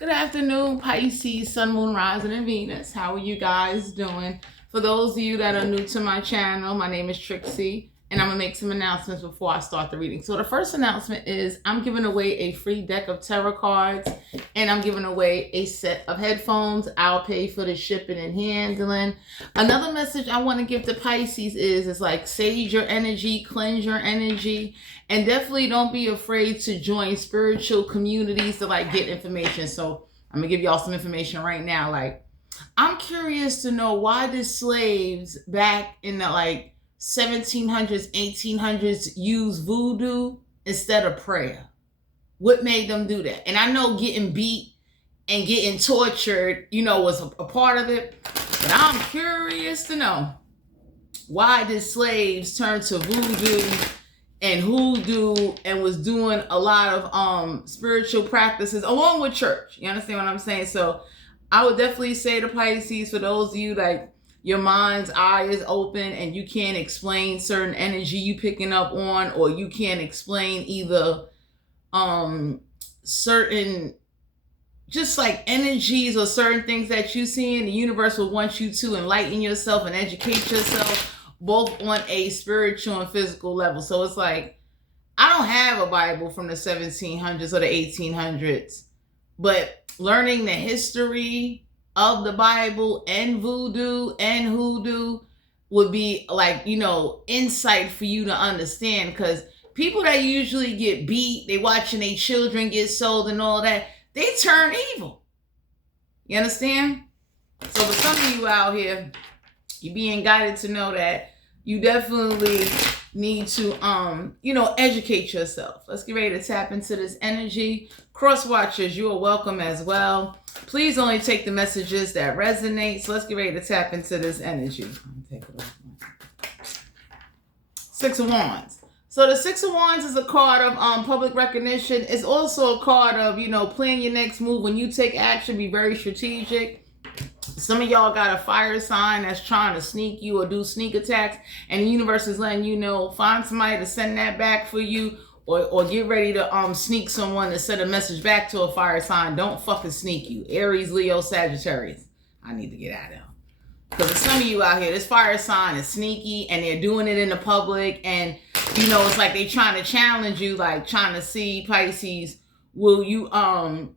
Good afternoon, Pisces, Sun, Moon, Rising, and Venus. How are you guys doing? For those of you that are new to my channel, my name is Trixie, and I'm going to make some announcements before I start the reading. So the first announcement is I'm giving away a free deck of tarot cards, and I'm giving away a set of headphones. I'll pay for the shipping and handling. Another message I want to give to Pisces is like sage your energy, cleanse your energy, and definitely don't be afraid to join spiritual communities to like get information. So I'm gonna give y'all some information right now. Like, I'm curious to know, why did slaves back in the like 1700s, 1800s use voodoo instead of prayer? What made them do that? And I know getting beat and getting tortured, was a part of it. But I'm curious to know, why did slaves turn to voodoo and hoodoo and was doing a lot of spiritual practices along with church? You understand what I'm saying? So I would definitely say to Pisces, for those of you like your mind's eye is open and you can't explain certain energy you picking up on, or you can't explain either certain just like energies or certain things that you see, in the universe will want you to enlighten yourself and educate yourself, both on a spiritual and physical level. So it's like, I don't have a Bible from the 1700s or the 1800s, but learning the history of the Bible and voodoo and hoodoo would be like, insight for you to understand. Because people that usually get beat, they watching their children get sold and all that, they turn evil. You understand? So for some of you out here, you're being guided to know that you definitely need to, educate yourself. Let's get ready to tap into this energy. Cross watchers, you are welcome as well. Please only take the messages that resonate. So let's get ready to tap into this energy. Take it off. Six of Wands. So the Six of Wands is a card of public recognition. It's also a card of, plan your next move. When you take action, be very strategic. Some of y'all got a fire sign that's trying to sneak you or do sneak attacks, and the universe is letting you know, find somebody to send that back for you, or get ready to sneak someone to send a message back to a fire sign. Don't fucking sneak you. Aries, Leo, Sagittarius. I need to get out of there. Because some of you out here, this fire sign is sneaky and they're doing it in the public, and it's like they trying to challenge you, like trying to see, Pisces, will you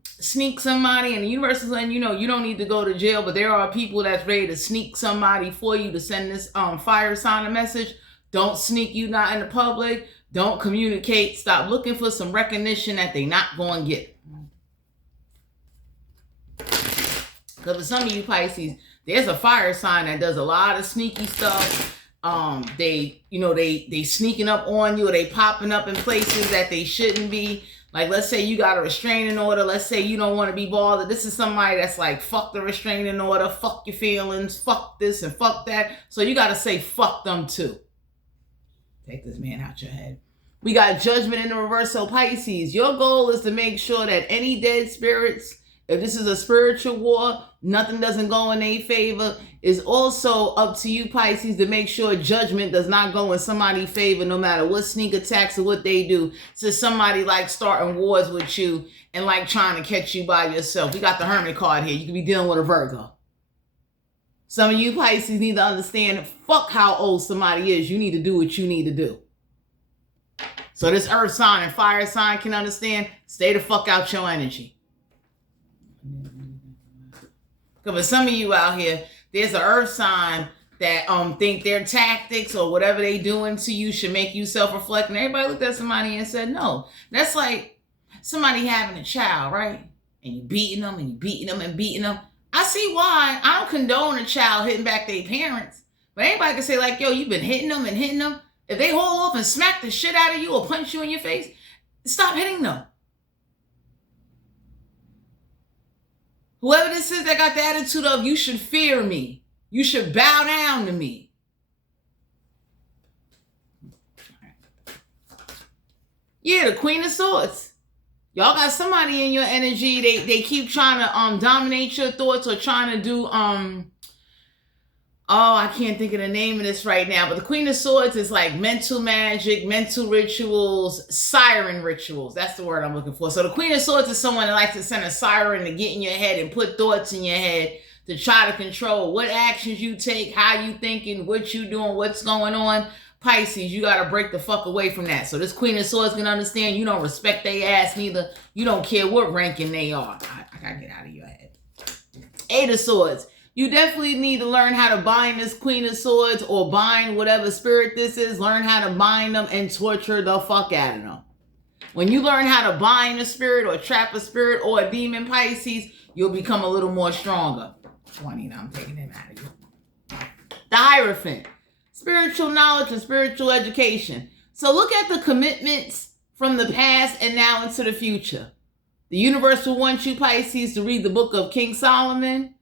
sneak somebody? And the universe is letting you know you don't need to go to jail, but there are people that's ready to sneak somebody for you to send this fire sign a message. Don't sneak you not in the public. Don't communicate. Stop looking for some recognition that they not going to get. Because for some of you Pisces, there's a fire sign that does a lot of sneaky stuff. They sneaking up on you, or they popping up in places that they shouldn't be. Like, let's say you got a restraining order. Let's say you don't want to be bothered. This is somebody that's like, fuck the restraining order, fuck your feelings, fuck this and fuck that. So you got to say fuck them too. Take this man out your head. We got Judgment in the reverse. So Pisces, your goal is to make sure that any dead spirits, if this is a spiritual war, nothing doesn't go in their favor. It's also up to you, Pisces, to make sure judgment does not go in somebody's favor, no matter what sneak attacks or what they do. So somebody like starting wars with you and like trying to catch you by yourself. We got the Hermit card here. You could be dealing with a Virgo. Some of you Pisces need to understand, fuck how old somebody is. You need to do what you need to do. So this earth sign and fire sign can understand, stay the fuck out your energy. Because for some of you out here, there's an earth sign that think their tactics or whatever they doing to you should make you self-reflect. And everybody looked at somebody and said, no. That's like somebody having a child, right? And you beating them and you beating them and beating them. I see why. I don't condone a child hitting back their parents. But anybody can say like, yo, you've been hitting them and hitting them. If they haul off and smack the shit out of you or punch you in your face, stop hitting them. Whoever this is that got the attitude of, you should fear me, you should bow down to me. Yeah, the Queen of Swords. Y'all got somebody in your energy. They keep trying to dominate your thoughts, or trying to do oh, I can't think of the name of this right now, but the Queen of Swords is like mental magic, mental rituals, siren rituals. That's the word I'm looking for. So the Queen of Swords is someone that likes to send a siren to get in your head and put thoughts in your head to try to control what actions you take, how you thinking, what you doing, what's going on. Pisces, you got to break the fuck away from that. So this Queen of Swords can understand you don't respect their ass neither. You don't care what ranking they are. I got to get out of your head. Eight of Swords. You definitely need to learn how to bind this Queen of Swords or bind whatever spirit this is. Learn how to bind them and torture the fuck out of them. When you learn how to bind a spirit or trap a spirit or a demon, Pisces, you'll become a little more stronger. 20, now I'm taking him out of you. The Hierophant. Spiritual knowledge and spiritual education. So look at the commitments from the past and now into the future. The universe will want you, Pisces, to read the book of King Solomon.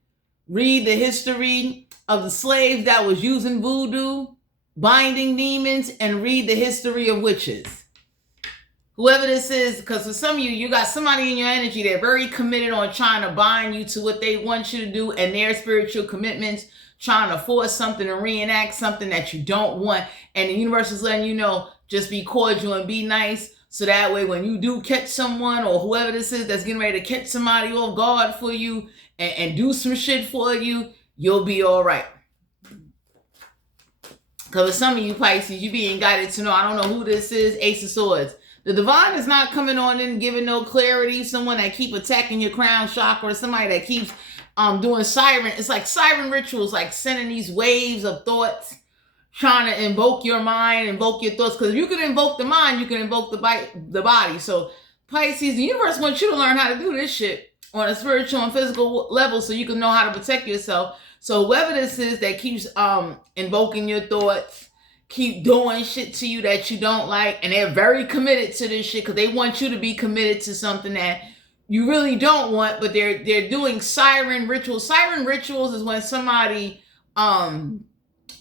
Read the history of the slaves that was using voodoo, binding demons, and read the history of witches. Whoever this is, because for some of you, you got somebody in your energy, they're very committed on trying to bind you to what they want you to do and their spiritual commitments, trying to force something and reenact something that you don't want. And the universe is letting you know, just be cordial and be nice. So that way, when you do catch someone or whoever this is that's getting ready to catch somebody off guard for you, and do some shit for you, you'll be all right. Because for some of you Pisces, you being guided to know, I don't know who this is, Ace of Swords. The divine is not coming on and giving no clarity. Someone that keep attacking your crown chakra, somebody that keeps doing siren. It's like siren rituals, like sending these waves of thoughts, trying to invoke your mind, invoke your thoughts. Because if you can invoke the mind, you can invoke the body. So Pisces, the universe wants you to learn how to do this shit on a spiritual and physical level so you can know how to protect yourself. So whoever this is that keeps invoking your thoughts, keep doing shit to you that you don't like, and they're very committed to this shit because they want you to be committed to something that you really don't want, but they're doing siren rituals. Siren rituals is when somebody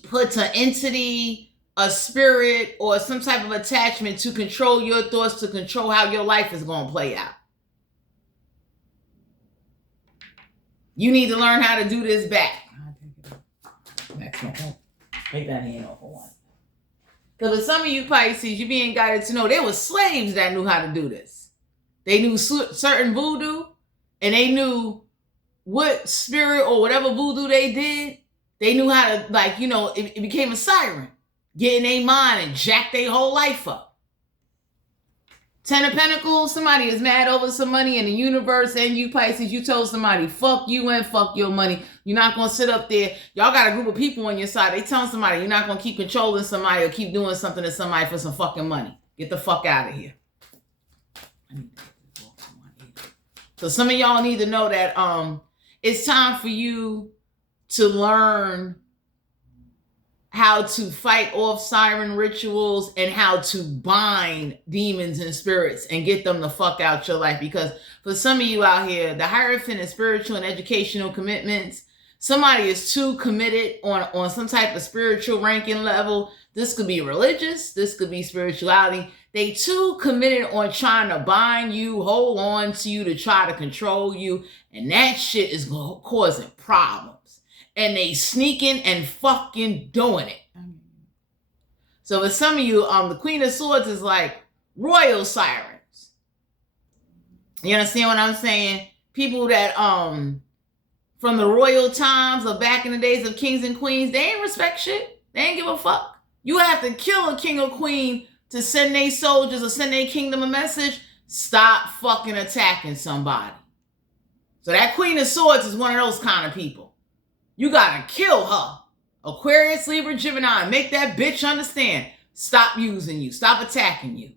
puts an entity, a spirit, or some type of attachment to control your thoughts, to control how your life is going to play out. You need to learn how to do this back. Take that hand off for one. Because for some of you Pisces, you're being guided to know there were slaves that knew how to do this. They knew certain voodoo, and they knew what spirit or whatever voodoo they did. They knew how to, like, you know, it became a siren. Get in their mind and jack their whole life up. 10 of Pentacles, somebody is mad over some money in the universe, and you Pisces, you told somebody, fuck you and fuck your money. You're not going to sit up there. Y'all got a group of people on your side. They telling somebody you're not going to keep controlling somebody or keep doing something to somebody for some fucking money. Get the fuck out of here. So some of y'all need to know that it's time for you to learn how to fight off siren rituals and how to bind demons and spirits and get them the fuck out your life. Because for some of you out here, the Hierophant is spiritual and educational commitments. Somebody is too committed on some type of spiritual ranking level. This could be religious. This could be spirituality. They too committed on trying to bind you, hold on to you, to try to control you. And that shit is causing problems. And they sneaking and fucking doing it. So for some of you, the Queen of Swords is like royal sirens. You understand what I'm saying? People that from the royal times of back in the days of kings and queens, they ain't respect shit. They ain't give a fuck. You have to kill a king or queen to send their soldiers or send their kingdom a message. Stop fucking attacking somebody. So that Queen of Swords is one of those kind of people. You gotta kill her. Aquarius, Libra, Gemini. Make that bitch understand. Stop using you. Stop attacking you.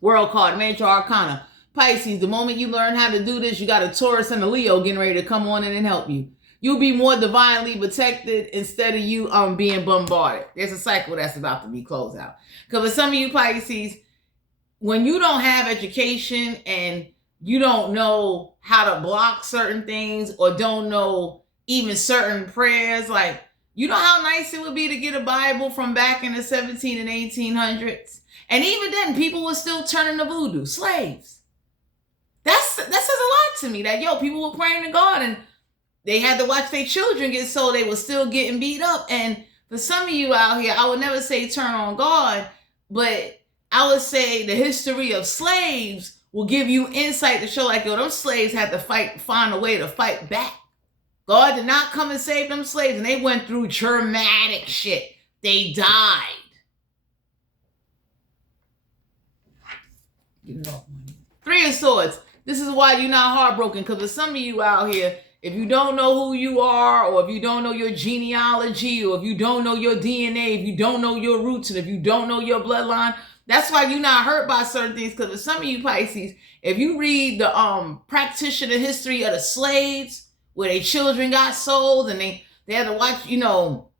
World card, Major Arcana. Pisces, the moment you learn how to do this, you got a Taurus and a Leo getting ready to come on in and help you. You'll be more divinely protected instead of you being bombarded. There's a cycle that's about to be closed out. Because for some of you Pisces, when you don't have education and you don't know how to block certain things or don't know even certain prayers, like, you know how nice it would be to get a Bible from back in the 17 and 1800s? And even then, people were still turning to voodoo. Slaves. That says a lot to me that, yo, people were praying to God and they had to watch their children get sold. They were still getting beat up. And for some of you out here, I would never say turn on God, but I would say the history of slaves will give you insight to show like, yo, those slaves had to find a way to fight back. God did not come and save them slaves, and they went through traumatic shit. They died. Three of Swords. This is why you're not heartbroken, because for some of you out here, if you don't know who you are, or if you don't know your genealogy, or if you don't know your DNA, if you don't know your roots, and if you don't know your bloodline, that's why you're not hurt by certain things. Because for some of you Pisces, if you read the practitioner history of the slaves, where their children got sold and they had to watch, you know,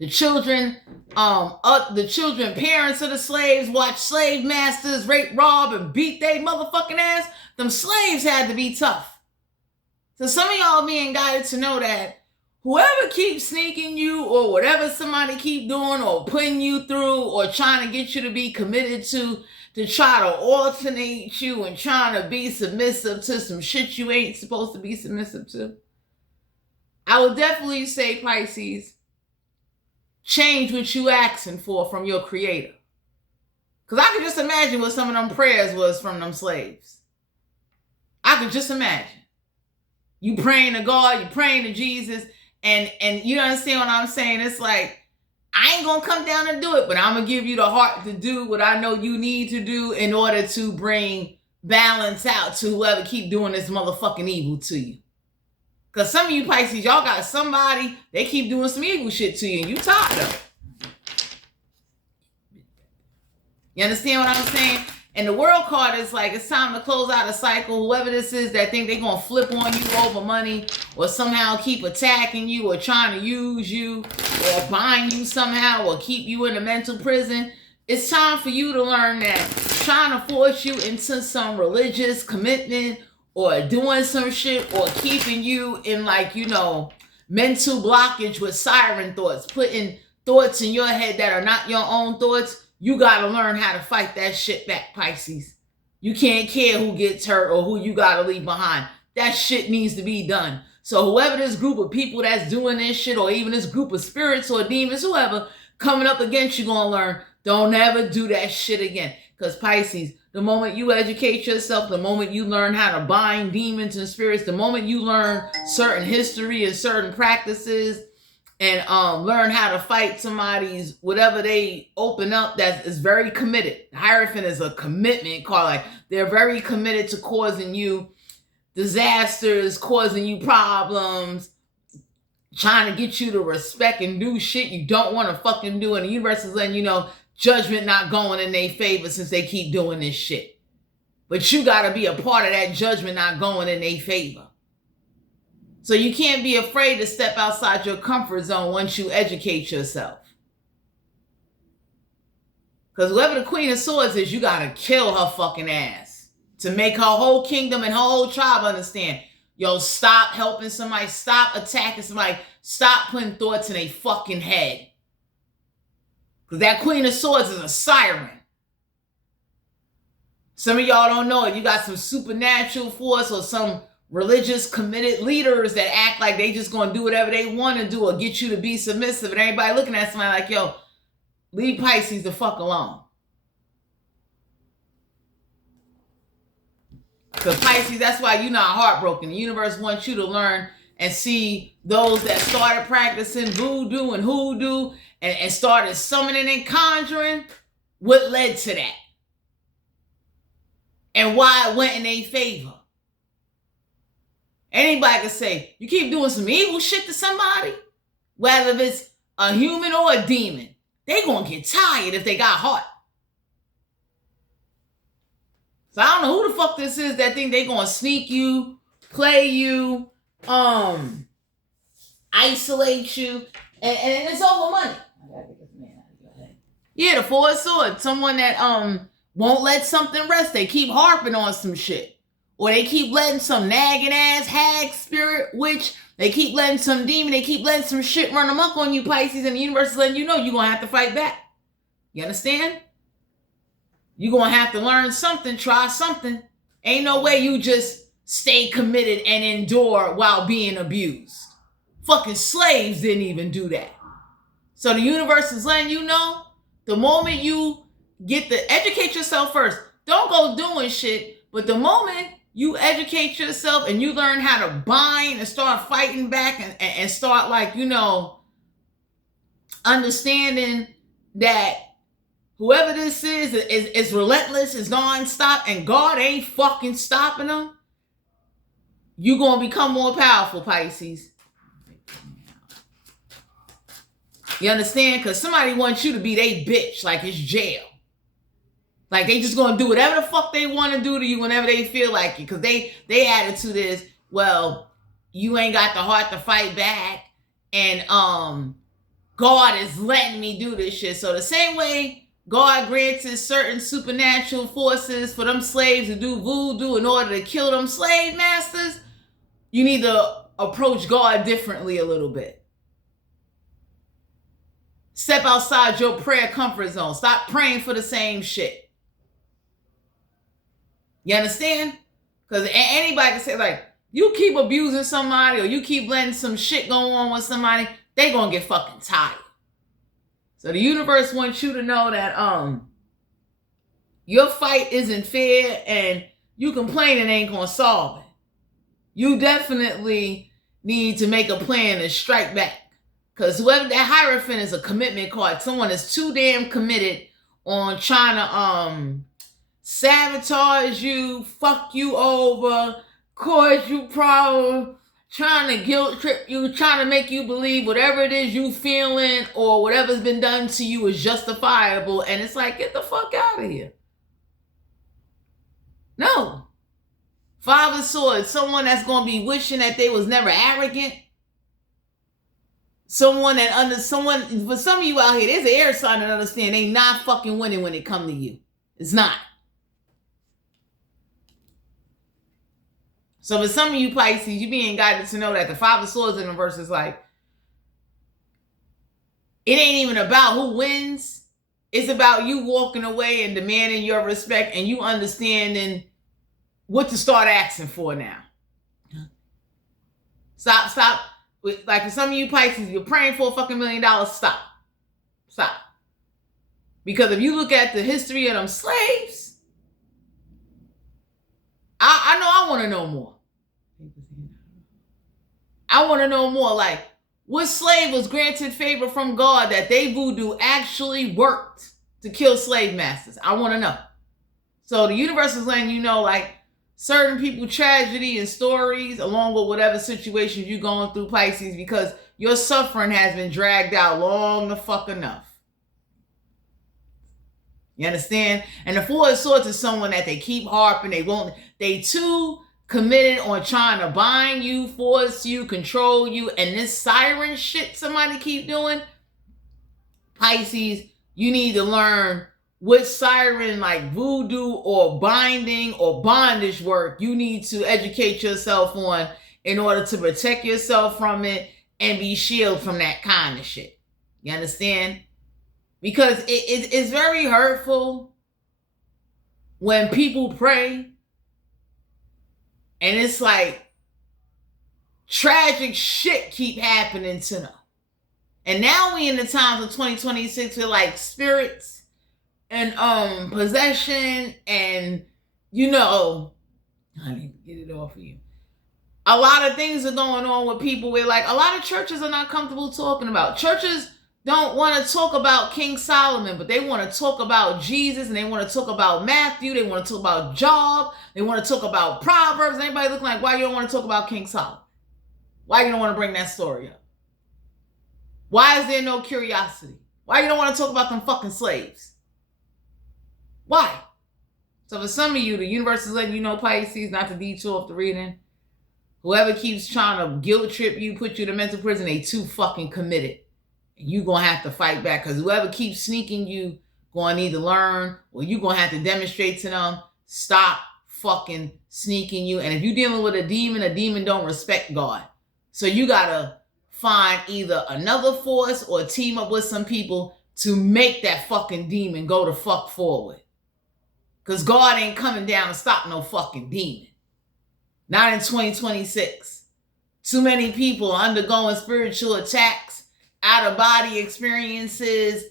the children parents of the slaves watch slave masters rape, rob, and beat their motherfucking ass. Them slaves had to be tough. So some of y'all being guided to know that whoever keeps sneaking you, or whatever somebody keep doing or putting you through or trying to get you to be committed to try to alternate you and trying to be submissive to some shit you ain't supposed to be submissive to, I would definitely say, Pisces, change what you asking for from your creator. Because I could just imagine what some of them prayers was from them slaves. I could just imagine. You praying to God, you praying to Jesus, and you understand what I'm saying? It's like, I ain't gonna come down and do it, but I'm gonna give you the heart to do what I know you need to do in order to bring balance out to whoever keep doing this motherfucking evil to you. Because some of you Pisces, y'all got somebody, they keep doing some evil shit to you, and you tired of it. You understand what I'm saying? And the World card is like, it's time to close out a cycle. Whoever this is that think they're going to flip on you over money, or somehow keep attacking you, or trying to use you, or bind you somehow, or keep you in a mental prison. It's time for you to learn that trying to force you into some religious commitment, or doing some shit, or keeping you in, like, you know, mental blockage with siren thoughts, putting thoughts in your head that are not your own thoughts. You got to learn how to fight that shit back, Pisces. You can't care who gets hurt or who you got to leave behind. That shit needs to be done. So whoever this group of people that's doing this shit, or even this group of spirits or demons, whoever, coming up against you, going to learn, don't ever do that shit again. Because Pisces, the moment you educate yourself, the moment you learn how to bind demons and spirits, the moment you learn certain history and certain practices, and learn how to fight somebody's whatever they open up that is very committed. The Hierophant is a commitment card. Like, they're very committed to causing you disasters, causing you problems, trying to get you to respect and do shit you don't want to fucking do. And the universe is letting you know judgment not going in their favor since they keep doing this shit. But you got to be a part of that judgment not going in their favor. So you can't be afraid to step outside your comfort zone once you educate yourself. Because whoever the Queen of Swords is, you got to kill her fucking ass to make her whole kingdom and her whole tribe understand. Yo, stop helping somebody. Stop attacking somebody. Stop putting thoughts in a fucking head. Because that Queen of Swords is a siren. Some of y'all don't know it. You got some supernatural force or some religious committed leaders that act like they just gonna do whatever they want to do or get you to be submissive, and everybody looking at somebody like, yo, leave Pisces the fuck alone. Because Pisces, that's why you're not heartbroken. The universe wants you to learn and see those that started practicing voodoo and hoodoo and started summoning and conjuring, what led to that and why it went in their favor. Anybody can say, you keep doing some evil shit to somebody, whether it's a human or a demon, they gonna get tired if they got heart. So I don't know who the fuck this is that think they gonna sneak you, play you, isolate you, and it's over money. Yeah, the Four of Swords, someone that won't let something rest. They keep harping on some shit. Or they keep letting some nagging ass hag spirit, witch, they keep letting some demon, they keep letting some shit run amok on you, Pisces, and the universe is letting you know you're going to have to fight back. You understand? You're going to have to learn something, try something. Ain't no way you just stay committed and endure while being abused. Fucking slaves didn't even do that. So the universe is letting you know, the moment you get to educate yourself first, don't go doing shit, but the moment you educate yourself and you learn how to bind and start fighting back and start, like, you know, understanding that whoever this is relentless, is non-stop, and God ain't fucking stopping them, you're going to become more powerful, Pisces. You understand? Because somebody wants you to be they bitch like it's jail. Like they just going to do whatever the fuck they want to do to you whenever they feel like it. Because they attitude is, well, you ain't got the heart to fight back. And God is letting me do this shit. So the same way God granted certain supernatural forces for them slaves to do voodoo in order to kill them slave masters, you need to approach God differently a little bit. Step outside your prayer comfort zone. Stop praying for the same shit. You understand? Because anybody can say, like, you keep abusing somebody or you keep letting some shit go on with somebody, they gonna get fucking tired. So the universe wants you to know that your fight isn't fair and you complaining ain't gonna solve it. You definitely need to make a plan to strike back. Because whoever that Hierophant is a commitment card. Someone that's too damn committed on trying to sabotage you, fuck you over, cause you problems, trying to guilt trip you, trying to make you believe whatever it is you feeling or whatever's been done to you is justifiable. And it's like, get the fuck out of here. No. Five of Swords, someone that's going to be wishing that they was never arrogant. Someone for some of you out here, there's an air sign that understand they not fucking winning when it come to you. It's not. So for some of you Pisces, you being guided to know that the Five of Swords in the verse is like, it ain't even about who wins. It's about you walking away and demanding your respect and you understanding what to start asking for now. Stop. Like for some of you Pisces, you're praying for a fucking $1 million. Stop. Because if you look at the history of them slaves, I know I want to know more. I want to know more. Like, what slave was granted favor from God that they voodoo actually worked to kill slave masters? I want to know. So the universe is letting you know, like, certain people, tragedy and stories, along with whatever situations you're going through, Pisces, because your suffering has been dragged out long the fuck enough. You understand? And the Four of Swords is someone that they keep harping. They too committed on trying to bind you, force you, control you. And this siren shit somebody keep doing, Pisces, you need to learn what siren, like voodoo or binding or bondage work you need to educate yourself on in order to protect yourself from it and be shielded from that kind of shit. You understand? Because it's very hurtful when people pray and it's like tragic shit keep happening to them. And now we in the times of 2026 with like spirits and possession and, you know, I need to get it off of you. A lot of things are going on with people where, like, a lot of churches are not comfortable talking about. Churches don't want to talk about King Solomon, but they want to talk about Jesus and they want to talk about Matthew. They want to talk about Job. They want to talk about Proverbs. Anybody looking like, why you don't want to talk about King Solomon? Why you don't want to bring that story up? Why is there no curiosity? Why you don't want to talk about them fucking slaves? Why? So for some of you, the universe is letting you know, Pisces, not to detour off the reading. Whoever keeps trying to guilt trip you, put you to mental prison, they too fucking committed. And you going to have to fight back. Because whoever keeps sneaking you, going to need to learn, or you going to have to demonstrate to them, stop fucking sneaking you. And if you're dealing with a demon don't respect God. So you got to find either another force or team up with some people to make that fucking demon go the fuck forward. Because God ain't coming down to stop no fucking demon. Not in 2026. Too many people undergoing spiritual attacks, out-of-body experiences,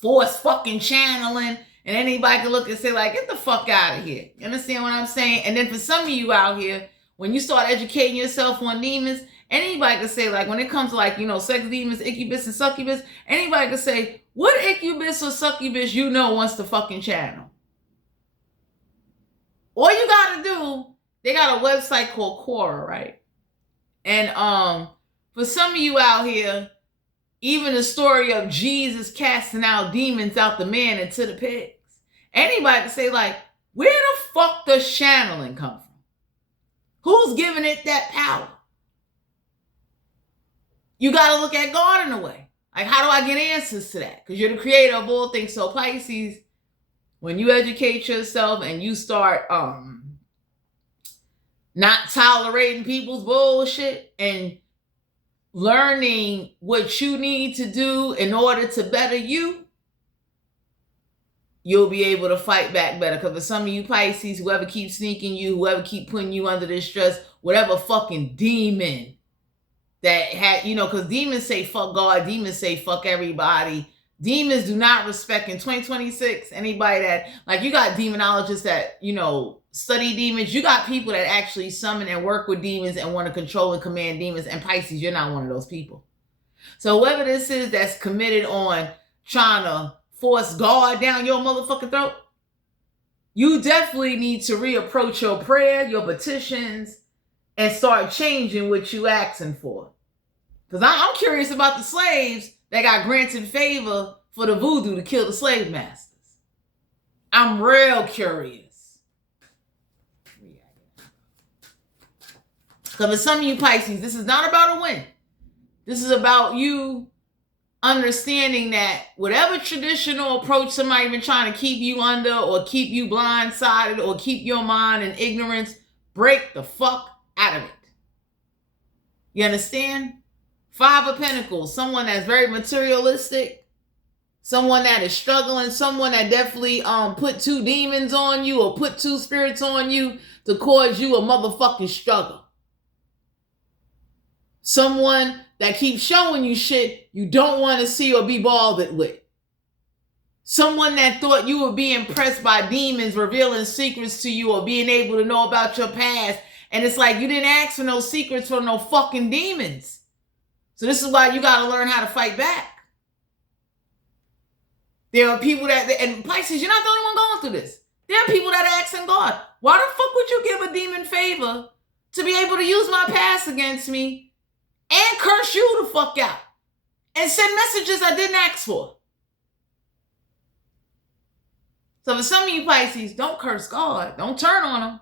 force fucking channeling, and anybody can look and say, like, get the fuck out of here. You understand what I'm saying? And then for some of you out here, when you start educating yourself on demons, anybody can say, like, when it comes to, like, you know, sex demons, incubus and succubus, anybody can say, what incubus or succubus you know wants to fucking channel? All you gotta do, they got a website called Quora, right? And for some of you out here, even the story of Jesus casting out demons out the man into the pigs. Anybody can say, like, where the fuck does channeling come from? Who's giving it that power? You got to look at God in a way. Like, how do I get answers to that? Because you're the creator of all things. So Pisces, when you educate yourself and you start not tolerating people's bullshit and learning what you need to do in order to better you, you'll be able to fight back better. Because for some of you Pisces, whoever keeps sneaking you, whoever keep putting you under this stress, whatever fucking demon that had, you know, because demons say fuck God, demons say fuck everybody. Demons do not respect in 2026 anybody that, like, you got demonologists that, you know, study demons. You got people that actually summon and work with demons and want to control and command demons. And Pisces, you're not one of those people. So whoever this is that's committed on trying to force God down your motherfucking throat, you definitely need to reapproach your prayer, your petitions, and start changing what you asking for. Because I'm curious about the slaves that got granted favor for the voodoo to kill the slave masters. I'm real curious. Because for some of you Pisces, this is not about a win. This is about you understanding that whatever traditional approach somebody been trying to keep you under or keep you blindsided or keep your mind in ignorance, break the fuck out of it. You understand? Five of Pentacles, someone that's very materialistic, someone that is struggling, someone that definitely put two demons on you or put two spirits on you to cause you a motherfucking struggle. Someone that keeps showing you shit you don't want to see or be bothered with. Someone that thought you would be impressed by demons revealing secrets to you or being able to know about your past. And it's like you didn't ask for no secrets from no fucking demons. So this is why you got to learn how to fight back. There are people that, and Pisces, you're not the only one going through this. There are people that are asking God, why the fuck would you give a demon favor to be able to use my past against me and curse you the fuck out and send messages I didn't ask for? So for some of you Pisces, don't curse God. Don't turn on him.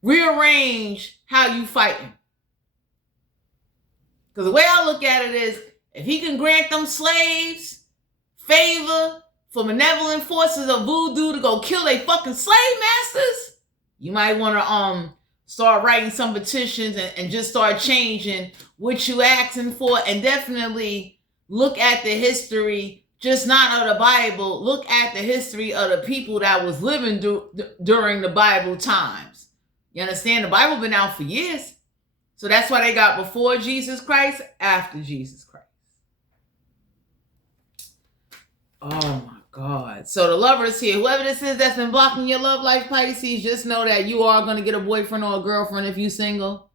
Rearrange how you fighting. Because the way I look at it is, if he can grant them slaves favor for malevolent forces of voodoo to go kill their fucking slave masters, you might want to start writing some petitions and just start changing what you asking for. And definitely look at the history, just not of the Bible. Look at the history of the people that was living during the Bible times. You understand? The Bible been out for years. So that's why they got before Jesus Christ, after Jesus Christ. Oh my God. So the lovers here, whoever this is that's been blocking your love life, Pisces, just know that you are going to get a boyfriend or a girlfriend if you single.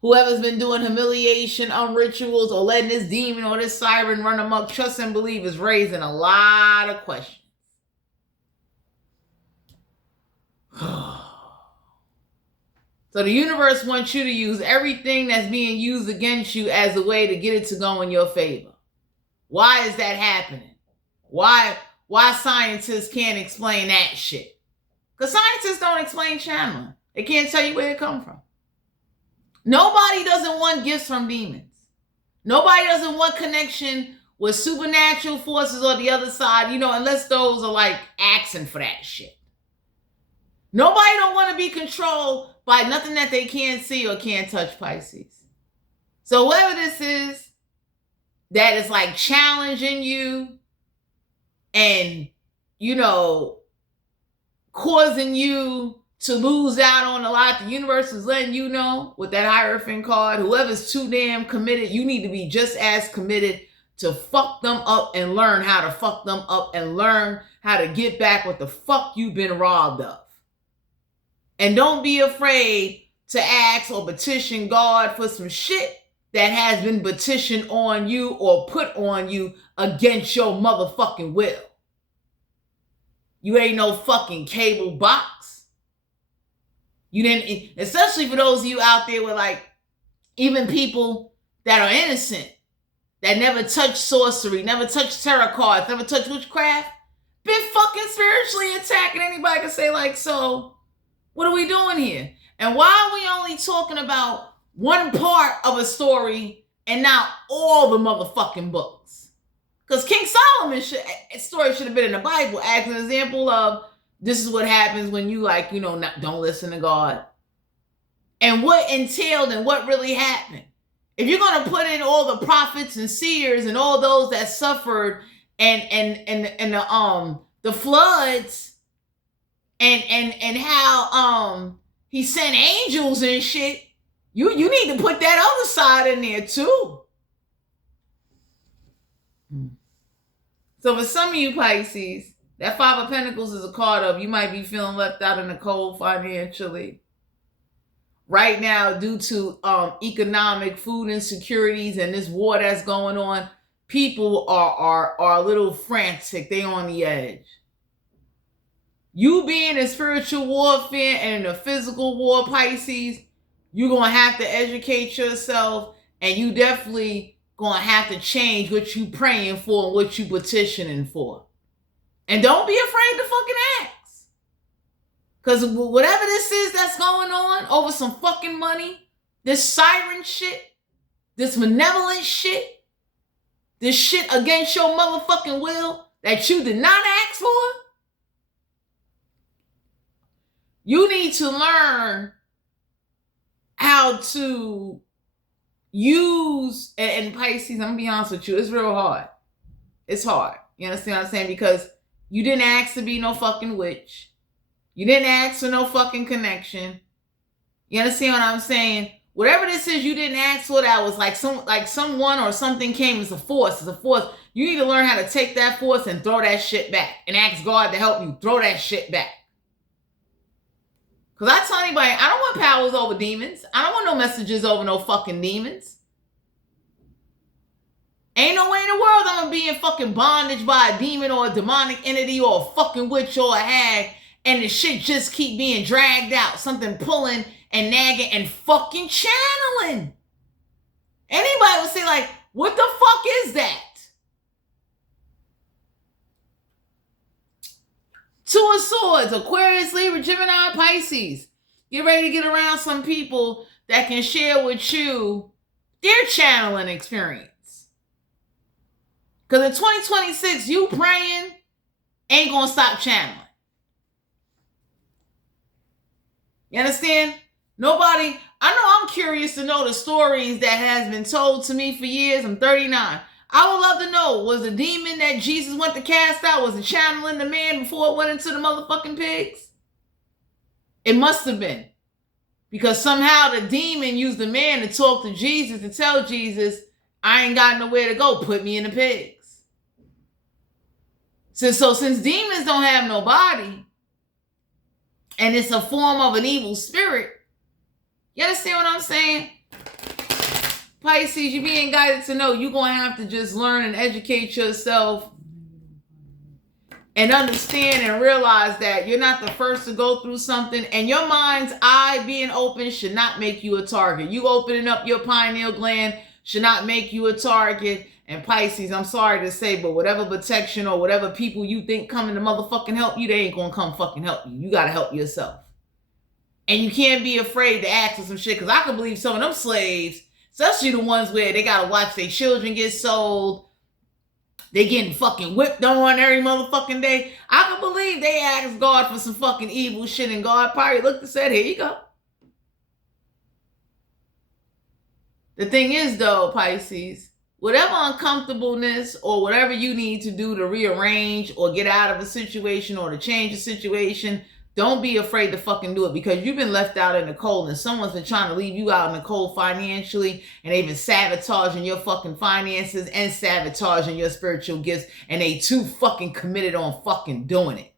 Whoever's been doing humiliation rituals or letting this demon or this siren run amok, trust and believe, is raising a lot of questions. So the universe wants you to use everything that's being used against you as a way to get it to go in your favor. Why is that happening? Why scientists can't explain that shit? Because scientists don't explain channeling. They can't tell you where it come from. Nobody doesn't want gifts from demons. Nobody doesn't want connection with supernatural forces or the other side, unless those are like asking for that shit. Nobody don't want to be controlled by nothing that they can't see or can't touch, Pisces. So whoever this is that is like challenging you and, causing you to lose out on a lot. The universe is letting you know with that Hierophant card, whoever's too damn committed, you need to be just as committed to fuck them up and learn how to fuck them up and learn how to get back what the fuck you've been robbed of. And don't be afraid to ask or petition God for some shit that has been petitioned on you or put on you against your motherfucking will. You ain't no fucking cable box. You didn't, especially for those of you out there with like, even people that are innocent, that never touched sorcery, never touched tarot cards, never touched witchcraft, been fucking spiritually attacking. Anybody can say like, so what are we doing here? And why are we only talking about one part of a story and not all the motherfucking books? Because King Solomon's story should have been in the Bible as an example of this is what happens when you like, you know, don't listen to God. And what entailed and what really happened. If you're going to put in all the prophets and seers and all those that suffered and the floods and how he sent angels and shit, you need to put that other side in there too. So for some of you Pisces, that Five of Pentacles is a card of you might be feeling left out in the cold financially. Right now, due to economic food insecurities and this war that's going on, people are a little frantic. They on the edge. You being in spiritual warfare and in a physical war, Pisces, you're going to have to educate yourself, and you definitely going to have to change what you praying for and what you petitioning for. And don't be afraid to fucking ask. Because whatever this is that's going on over some fucking money, this siren shit, this malevolent shit, this shit against your motherfucking will that you did not ask for, you need to learn how to use, and Pisces, I'm going to be honest with you, it's real hard. It's hard. You understand what I'm saying? Because you didn't ask to be no fucking witch. You didn't ask for no fucking connection. You understand what I'm saying? Whatever this is you didn't ask for, that was like someone or something came as a force. It's a force. You need to learn how to take that force and throw that shit back. And ask God to help you throw that shit back. Because I tell anybody, I don't want powers over demons. I don't want no messages over no fucking demons. Ain't no way in the world I'm going to be in fucking bondage by a demon or a demonic entity or a fucking witch or a hag, and the shit just keep being dragged out. Something pulling and nagging and fucking channeling. Anybody would say like, what the fuck is that? Two of Swords, Aquarius, Libra, Gemini, Pisces. Get ready to get around some people that can share with you their channeling experience. Because in 2026, you praying ain't going to stop channeling. You understand? Nobody, I know I'm curious to know the stories that has been told to me for years. I'm 39. I would love to know, was the demon that Jesus went to cast out, was it channeling the man before it went into the motherfucking pigs? It must have been. Because somehow the demon used the man to talk to Jesus, to tell Jesus, I ain't got nowhere to go, put me in the pigs. Since demons don't have no body, and it's a form of an evil spirit, you understand what I'm saying? Pisces, you're being guided to know you're going to have to just learn and educate yourself and understand and realize that you're not the first to go through something, and your mind's eye being open should not make you a target. You opening up your pineal gland should not make you a target. And Pisces, I'm sorry to say, but whatever protection or whatever people you think coming to motherfucking help you, they ain't going to come fucking help you. You got to help yourself. And you can't be afraid to ask for some shit, because I can believe some of them slaves, especially the ones where they got to watch their children get sold, they getting fucking whipped on every motherfucking day. I can believe they asked God for some fucking evil shit, and God probably looked and said, here you go. The thing is though, Pisces, whatever uncomfortableness or whatever you need to do to rearrange or get out of a situation or to change a situation, Don't be afraid to fucking do it, because you've been left out in the cold and someone's been trying to leave you out in the cold financially, and they've been sabotaging your fucking finances and sabotaging your spiritual gifts, and they too fucking committed on fucking doing it.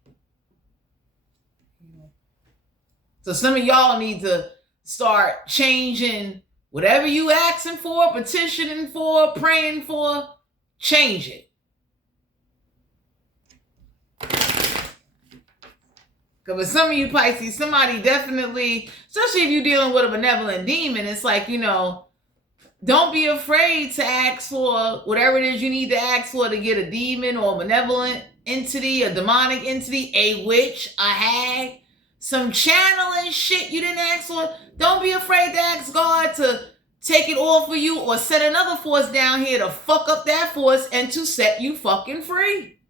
So some of y'all need to start changing whatever you asking for, petitioning for, praying for, change it. Because with some of you Pisces, somebody definitely, especially if you're dealing with a benevolent demon, it's like, you know, don't be afraid to ask for whatever it is you need to ask for to get a demon or a benevolent entity, a demonic entity, a witch, a hag, some channeling shit you didn't ask for. Don't be afraid to ask God to take it all for you or set another force down here to fuck up that force and to set you fucking free.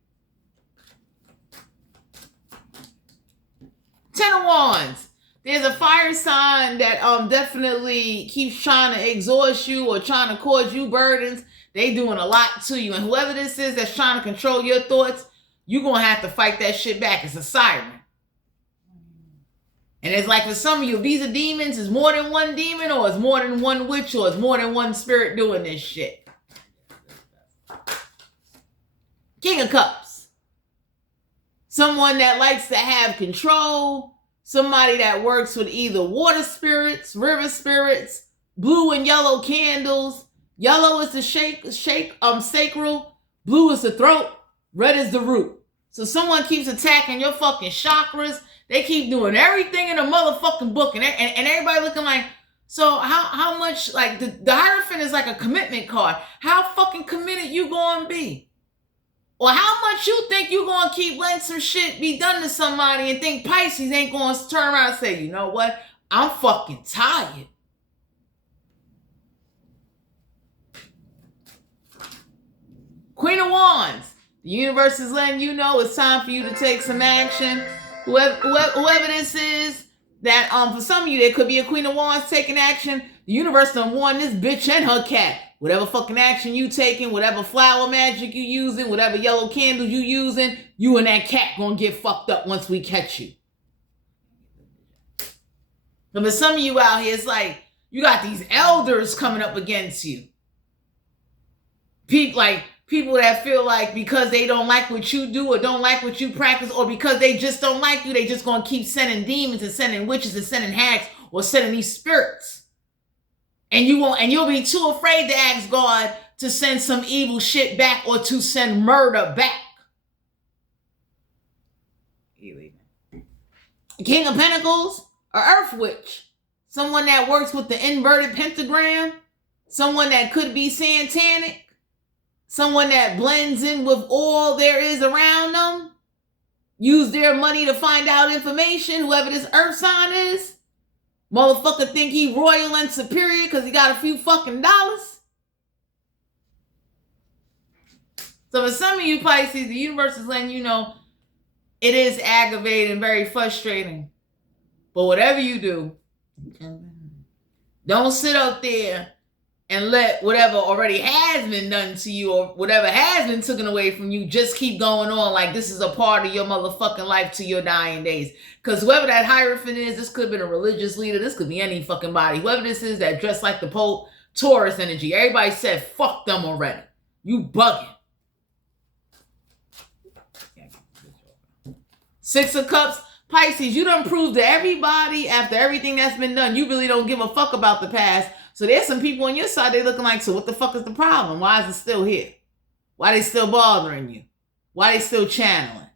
10 of Wands. There's a fire sign that definitely keeps trying to exhaust you or trying to cause you burdens. They doing a lot to you. And whoever this is that's trying to control your thoughts, you're going to have to fight that shit back. It's a siren. And it's like for some of you, these are demons. It's more than one demon, or it's more than one witch, or it's more than one spirit doing this shit. King of Cups. Someone that likes to have control. Somebody that works with either water spirits, river spirits, blue and yellow candles. Yellow is the sacral. Blue is the throat. Red is the root. So someone keeps attacking your fucking chakras. They keep doing everything in the motherfucking book. And everybody looking like, so how much, like the Hierophant is like a commitment card. How fucking committed you gonna be? Or how much you think you gonna keep letting some shit be done to somebody and think Pisces ain't gonna turn around and say, you know what? I'm fucking tired. Queen of Wands. The universe is letting you know it's time for you to take some action. Whoever this is, that for some of you, there could be a Queen of Wands taking action. The universe done warned this bitch and her cat. Whatever fucking action you taking, whatever flower magic you using, whatever yellow candles you using, you and that cat gonna get fucked up once we catch you. But for some of you out here, it's like you got these elders coming up against you. People that feel like because they don't like what you do or don't like what you practice, or because they just don't like you, they just gonna keep sending demons and sending witches and sending hags or sending these spirits. And you'll be too afraid to ask God to send some evil shit back or to send murder back. King of Pentacles or Earth Witch. Someone that works with the inverted pentagram. Someone that could be satanic. Someone that blends in with all there is around them. Use their money to find out information, whoever this Earth sign is. Motherfucker think he royal and superior because he got a few fucking dollars. So for some of you Pisces, the universe is letting you know it is aggravating, very frustrating. But whatever you do, don't sit up there and let whatever already has been done to you or whatever has been taken away from you just keep going on like this is a part of your motherfucking life to your dying days. Because whoever that Hierophant is, this could have been a religious leader. This could be any fucking body. Whoever this is that dressed like the Pope, Taurus energy. Everybody said, fuck them already. You bugging. Six of Cups. Pisces, you done proved to everybody after everything that's been done, you really don't give a fuck about the past. So there's some people on your side, they looking like, so what the fuck is the problem? Why is it still here? Why they still bothering you? Why they still channeling?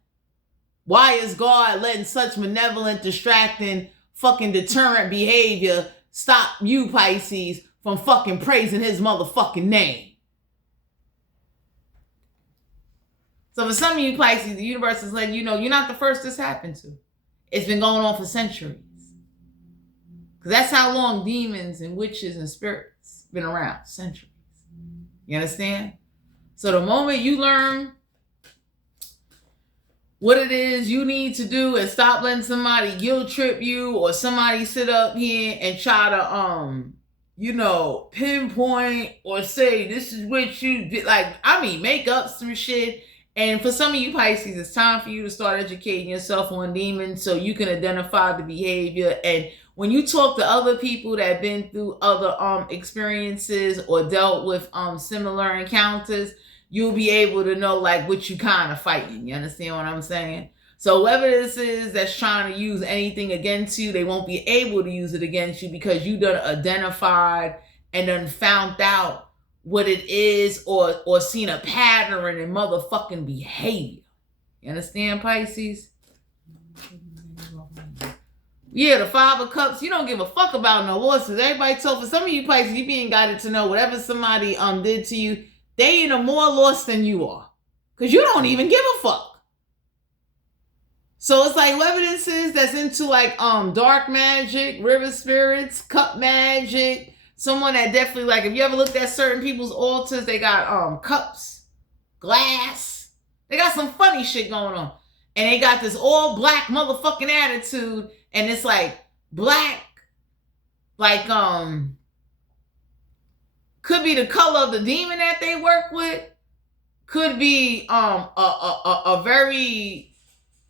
Why is God letting such malevolent, distracting, fucking deterrent behavior stop you, Pisces, from fucking praising his motherfucking name? So for some of you Pisces, the universe is letting you know you're not the first this happened to. It's been going on for centuries. Because that's how long demons and witches and spirits been around. Centuries. You understand? So the moment you learn what it is you need to do and stop letting somebody guilt trip you or somebody sit up here and try to, pinpoint or say this is what you did. Like, make up some shit And for some of you Pisces, it's time for you to start educating yourself on demons so you can identify the behavior. And when you talk to other people that have been through other experiences or dealt with similar encounters, you'll be able to know like what you kind of fighting. You understand what I'm saying? So whoever this is that's trying to use anything against you, they won't be able to use it against you because you done identified and done found out what it is or seen a pattern in motherfucking behavior. You understand, Pisces? Yeah, the Five of Cups, you don't give a fuck about no losses. Everybody told, for some of you Pisces, you being guided to know whatever somebody did to you, they in a more loss than you are. Because you don't even give a fuck. So it's like whoever this is that's into like dark magic, river spirits, cup magic, someone that definitely, like, if you ever looked at certain people's altars, they got cups, glass. They got some funny shit going on. And they got this all black motherfucking attitude. And it's like black, like, could be the color of the demon that they work with. Could be a very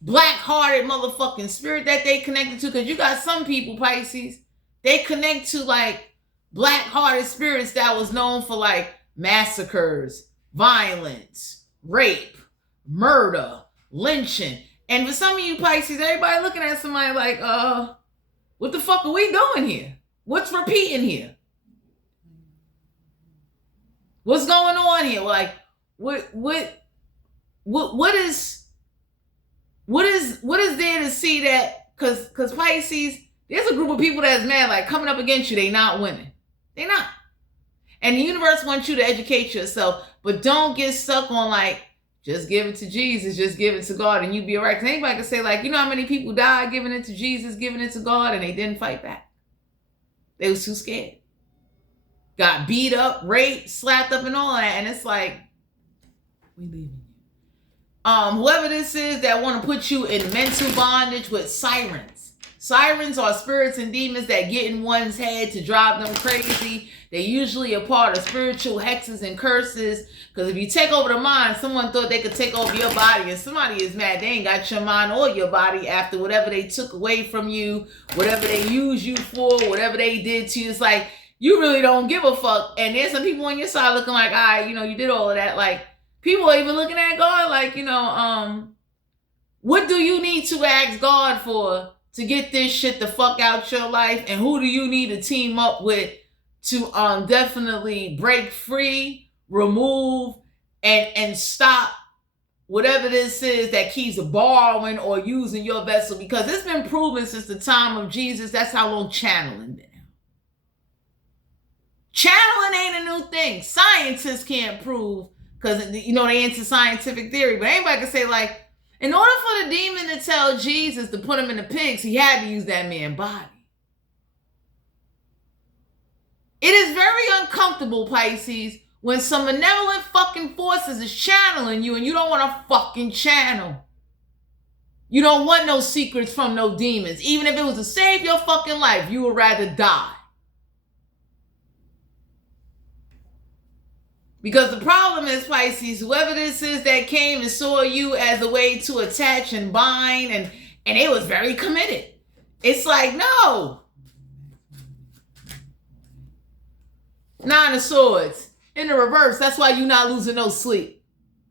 black-hearted motherfucking spirit that they connected to. Because you got some people, Pisces, they connect to, like, black-hearted spirits that was known for like massacres, violence, rape, murder, lynching. And for some of you Pisces, everybody looking at somebody like, what the fuck are we doing here? What's repeating here? What's going on here? Like, what is there to see that? Cause Pisces, there's a group of people that's mad, like coming up against you, they not winning. They're not. And the universe wants you to educate yourself, but don't get stuck on like, just give it to Jesus, just give it to God, and you be all right. Because anybody can say like, you know how many people died giving it to Jesus, giving it to God, and they didn't fight back. They was too scared. Got beat up, raped, slapped up, and all that. And it's like, we leaving you. Whoever this is that want to put you in mental bondage with sirens. Sirens are spirits and demons that get in one's head to drive them crazy. They're usually a part of spiritual hexes and curses. Because if you take over the mind, someone thought they could take over your body. And somebody is mad. They ain't got your mind or your body after whatever they took away from you, whatever they used you for, whatever they did to you. It's like, you really don't give a fuck. And there's some people on your side looking like, all right, you know, you did all of that. Like, people are even looking at God like, you know, what do you need to ask God for to get this shit the fuck out your life? And who do you need to team up with to definitely break free, remove, and stop whatever this is that keeps borrowing or using your vessel? Because it's been proven since the time of Jesus. That's how long channeling been. Channeling ain't a new thing. Scientists can't prove, because, you know, they into scientific theory. But anybody can say, like, in order for the demon to tell Jesus to put him in the pigs, he had to use that man's body. It is very uncomfortable, Pisces, when some benevolent fucking forces is channeling you and you don't want to fucking channel. You don't want no secrets from no demons. Even if it was to save your fucking life, you would rather die. Because the problem is, Pisces, whoever this is that came and saw you as a way to attach and bind, and it was very committed. It's like, no. Nine of Swords. In the reverse, that's why you're not losing no sleep.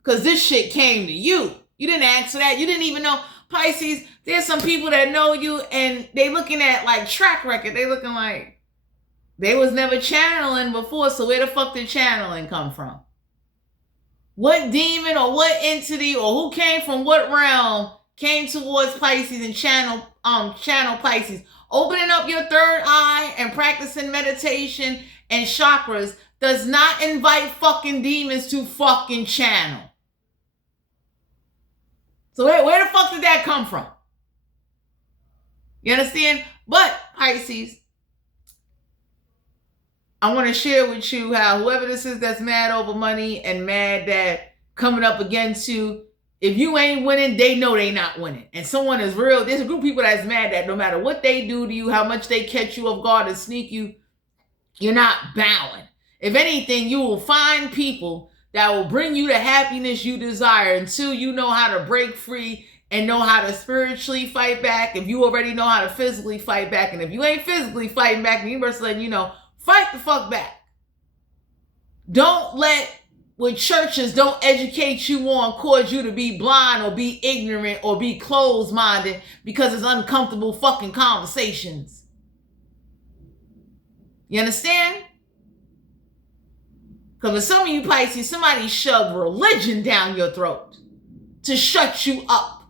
Because this shit came to you. You didn't ask for that. You didn't even know. Pisces, there's some people that know you, and they looking at, like, track record. They looking like, they was never channeling before, so where the fuck did channeling come from? What demon or what entity or who came from what realm came towards Pisces and channel Pisces? Opening up your third eye and practicing meditation and chakras does not invite fucking demons to fucking channel. So where the fuck did that come from? You understand? But Pisces, I want to share with you how whoever this is that's mad over money and mad that coming up against you, if you ain't winning, they know they not winning. And someone is real. There's a group of people that's mad that no matter what they do to you, how much they catch you off guard and sneak you, you're not bowing. If anything, you will find people that will bring you the happiness you desire until you know how to break free and know how to spiritually fight back. If you already know how to physically fight back, and if you ain't physically fighting back, the universe letting you know, fight the fuck back. Don't let what churches don't educate you on cause you to be blind or be ignorant or be closed-minded because it's uncomfortable fucking conversations. You understand? Because with some of you Pisces, somebody shoved religion down your throat to shut you up,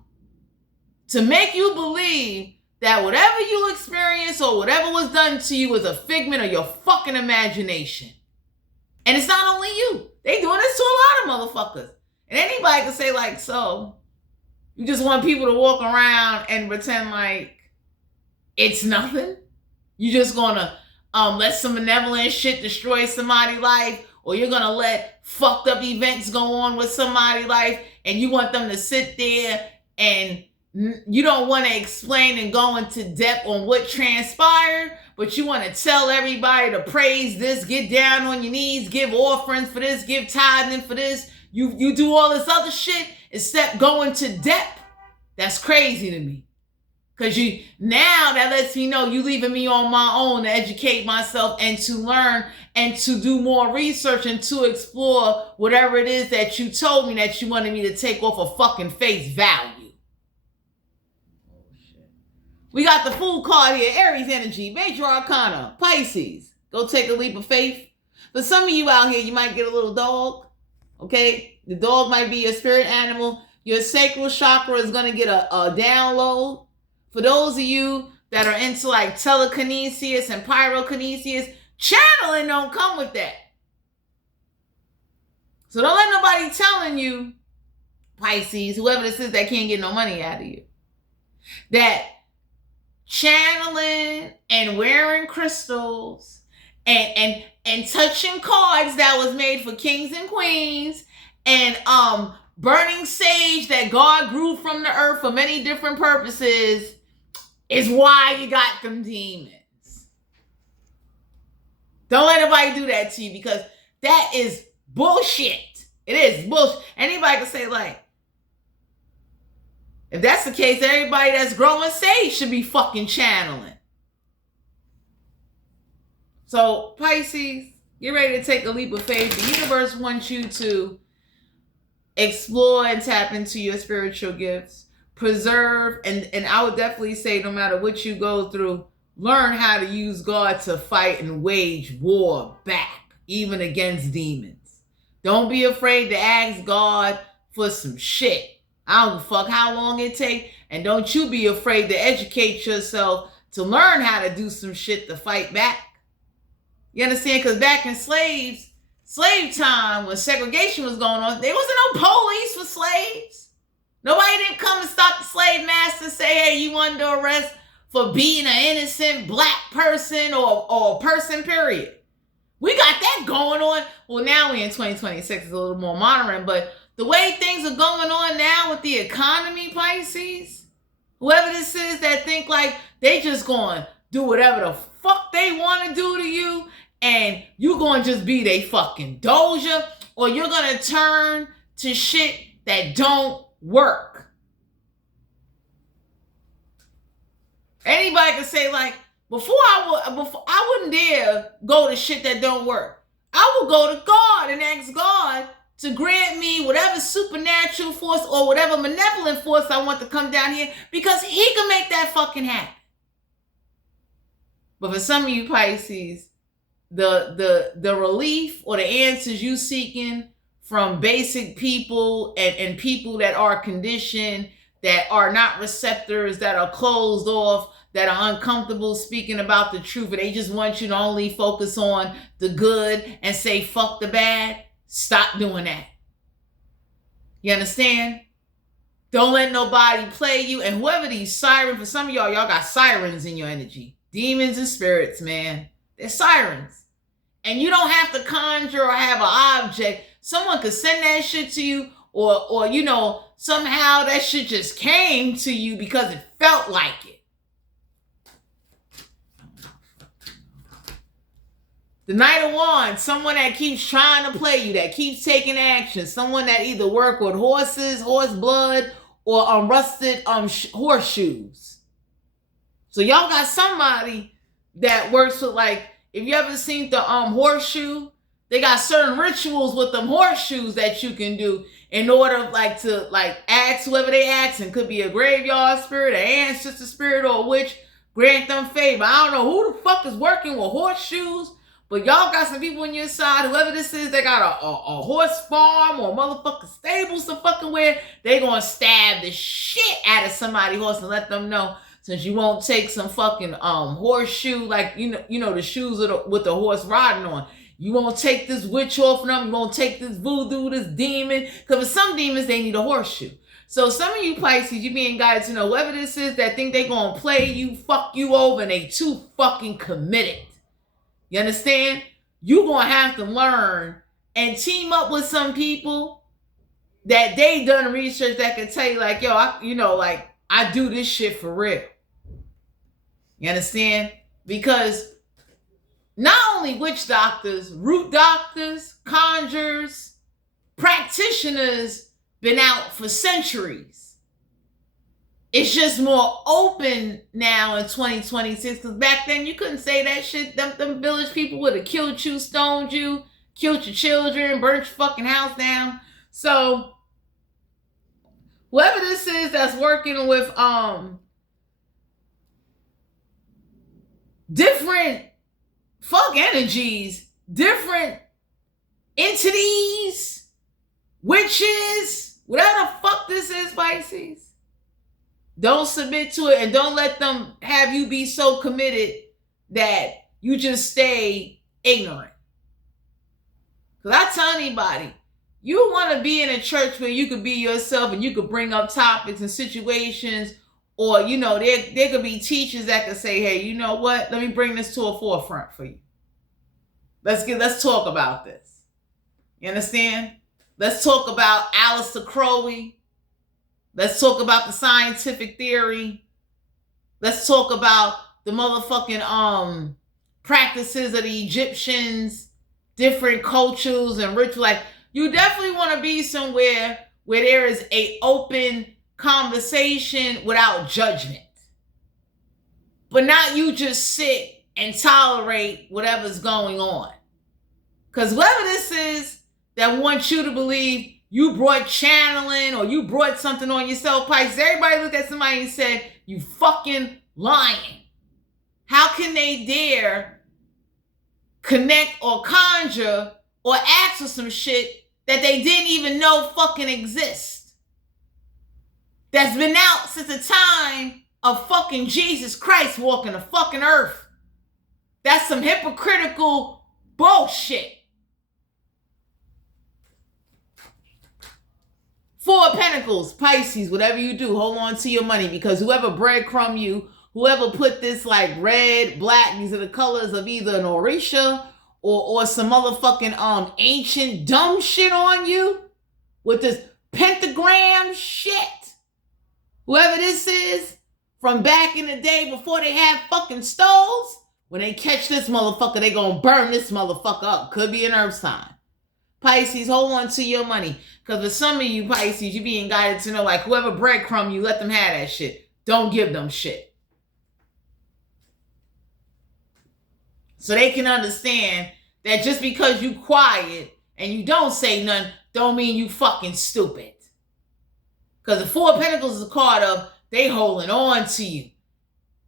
to make you believe that whatever you experience or whatever was done to you was a figment of your fucking imagination. And it's not only you. They doing this to a lot of motherfuckers. And anybody can say like, so you just want people to walk around and pretend like it's nothing? You just gonna let some benevolent shit destroy somebody's life, or you're gonna let fucked up events go on with somebody's life, and you want them to sit there and you don't want to explain and go into depth on what transpired, but you want to tell everybody to praise this, get down on your knees, give offerings for this, give tithing for this. You do all this other shit except go into depth. That's crazy to me. Because now that lets me know you leaving me on my own to educate myself and to learn and to do more research and to explore whatever it is that you told me that you wanted me to take off a fucking face value. We got the Fool card here, Aries energy, major arcana, Pisces. Go take a leap of faith. For some of you out here, you might get a little dog, okay? The dog might be your spirit animal. Your sacral chakra is going to get a download. For those of you that are into like telekinesis and pyrokinesis, channeling don't come with that. So don't let nobody telling you, Pisces, whoever this is that can't get no money out of you, that channeling and wearing crystals and touching cards that was made for kings and queens and burning sage that God grew from the earth for many different purposes is why you got them demons. Don't let nobody do that to you, because that is bullshit. It is bullshit. Anybody can say like, if that's the case, everybody that's growing sage should be fucking channeling. So, Pisces, get ready to take a leap of faith. The universe wants you to explore and tap into your spiritual gifts. Preserve, and I would definitely say no matter what you go through, learn how to use God to fight and wage war back, even against demons. Don't be afraid to ask God for some shit. I don't give a fuck how long it takes. And don't you be afraid to educate yourself to learn how to do some shit to fight back. You understand? Because back in slave time, when segregation was going on, there wasn't no police for slaves. Nobody didn't come and stop the slave master and say, hey, you under arrest for being an innocent black person or person, period. We got that going on. Well, now we're in 2026. It's a little more modern, but the way things are going on now with the economy, Pisces, whoever this is that think like they just going to do whatever the fuck they want to do to you, and you going to just be they fucking doja, or you're going to turn to shit that don't work. Anybody can say like, before I wouldn't dare go to shit that don't work. I would go to God and ask God to grant me whatever supernatural force or whatever malevolent force I want to come down here, because he can make that fucking happen. But for some of you Pisces, the relief or the answers you seeking from basic people and people that are conditioned, that are not receptors, that are closed off, that are uncomfortable speaking about the truth, and they just want you to only focus on the good and say fuck the bad. Stop doing that. You understand? Don't let nobody play you. And whoever these sirens, for some of y'all got sirens in your energy. Demons and spirits, man. They're sirens. And you don't have to conjure or have an object. Someone could send that shit to you, or you know, somehow that shit just came to you because it felt like it. The Knight of Wands, someone that keeps trying to play you, that keeps taking action, someone that either work with horses, horse blood, or rusted horseshoes. So y'all got somebody that works with, like, if you ever seen the horseshoe, they got certain rituals with them horseshoes that you can do in order to ask whoever they ask, and could be a graveyard spirit, an ancestor spirit, or a witch, grant them favor. I don't know who the fuck is working with horseshoes, but y'all got some people on your side, whoever this is, they got a horse farm or motherfucking stables to fucking where they gonna stab the shit out of somebody's horse and let them know, since you won't take some fucking horseshoe, like you know the shoes with the horse riding on. You won't take this witch off of them. You won't take this voodoo, this demon. Because for some demons, they need a horseshoe. So some of you Pisces, you being guided to know whoever this is that think they gonna play you, fuck you over, and they too fucking committed. You understand? You gonna have to learn and team up with some people that they done research that can tell you, like, yo, I do this shit for real. You understand? Because not only witch doctors, root doctors, conjurers, practitioners been out for centuries. It's just more open now in 2026, because back then you couldn't say that shit. Them village people would have killed you, stoned you, killed your children, burnt your fucking house down. So whoever this is that's working with different fuck energies, different entities, witches, whatever the fuck this is, Pisces, don't submit to it, and don't let them have you be so committed that you just stay ignorant. Because I tell anybody, you want to be in a church where you could be yourself and you could bring up topics and situations, or, there could be teachers that could say, hey, you know what? Let me bring this to a forefront for you. Let's talk about this. You understand? Let's talk about Aleister Crowley. Let's talk about the scientific theory. Let's talk about the motherfucking practices of the Egyptians, different cultures and rituals. Like, you definitely want to be somewhere where there is a open conversation without judgment. But not you just sit and tolerate whatever's going on. Because whoever this is that wants you to believe you brought channeling or you brought something on yourself, Pisces, everybody looked at somebody and said, you fucking lying. How can they dare connect or conjure or ask for some shit that they didn't even know fucking exists? That's been out since the time of fucking Jesus Christ walking the fucking earth. That's some hypocritical bullshit. Four of Pentacles, Pisces, whatever you do, hold on to your money, because whoever breadcrumb you, whoever put this like red, black, these are the colors of either an Orisha or some motherfucking ancient dumb shit on you with this pentagram shit. Whoever this is from back in the day before they had fucking stoves, when they catch this motherfucker, they gonna burn this motherfucker up. Could be an earth sign. Pisces, hold on to your money. Because for some of you Pisces, you being guided to know, like, whoever breadcrumb you, let them have that shit. Don't give them shit. So they can understand that just because you quiet and you don't say nothing, don't mean you fucking stupid. Because the Four of Pentacles is a card of they holding on to you.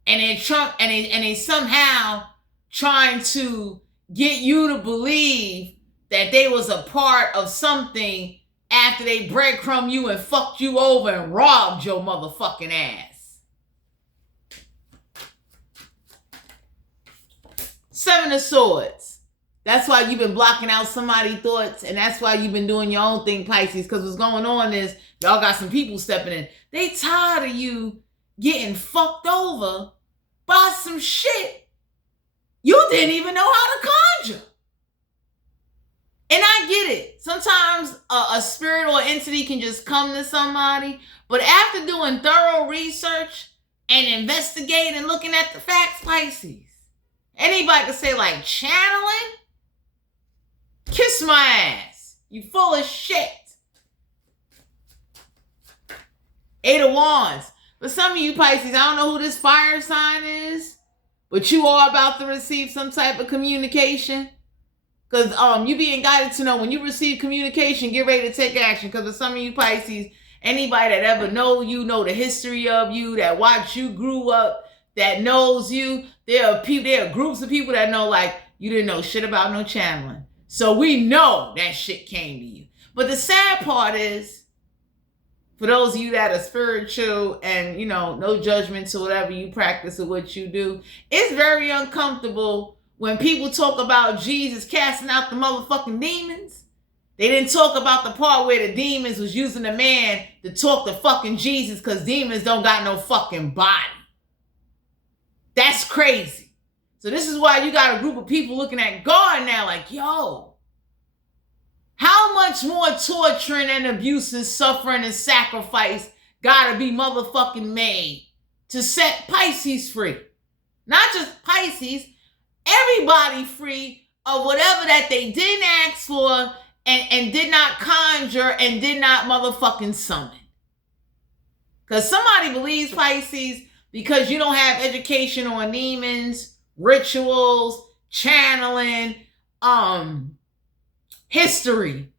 And they somehow trying to get you to believe that they was a part of something after they breadcrumb you and fucked you over and robbed your motherfucking ass. Seven of Swords. That's why you've been blocking out somebody's thoughts, and that's why you've been doing your own thing, Pisces, because what's going on is y'all got some people stepping in. They tired of you getting fucked over by some shit you didn't even know how to conjure. And I get it. Sometimes a spirit or entity can just come to somebody. But after doing thorough research and investigating and looking at the facts, Pisces, anybody can say, like, channeling? Kiss my ass. You full of shit. 8 of Wands. For some of you Pisces, I don't know who this fire sign is, but you are about to receive some type of communication. Because you being guided to know when you receive communication, get ready to take action. Because for some of you Pisces, anybody that ever know you, know the history of you, that watched you grew up, that knows you, there are groups of people that know like you didn't know shit about no channeling. So we know that shit came to you. But the sad part is, for those of you that are spiritual and, you know, no judgment to whatever you practice or what you do, it's very uncomfortable when people talk about Jesus casting out the motherfucking demons. They didn't talk about the part where the demons was using a man to talk to fucking Jesus because demons don't got no fucking body. That's crazy. So this is why you got a group of people looking at God now like, yo, how much more torturing and abuse and suffering and sacrifice gotta be motherfucking made to set Pisces free? Not just Pisces, everybody free of whatever that they didn't ask for and did not conjure and did not motherfucking summon. Because somebody believes Pisces because you don't have education on demons, rituals, channeling, history.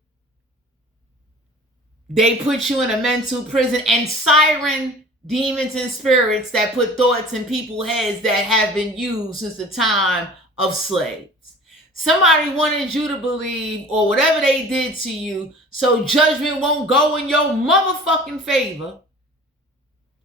They put you in a mental prison, and siren demons and spirits that put thoughts in people's heads that have been used since the time of slaves. Somebody wanted you to believe, or whatever they did to you, so judgment won't go in your motherfucking favor.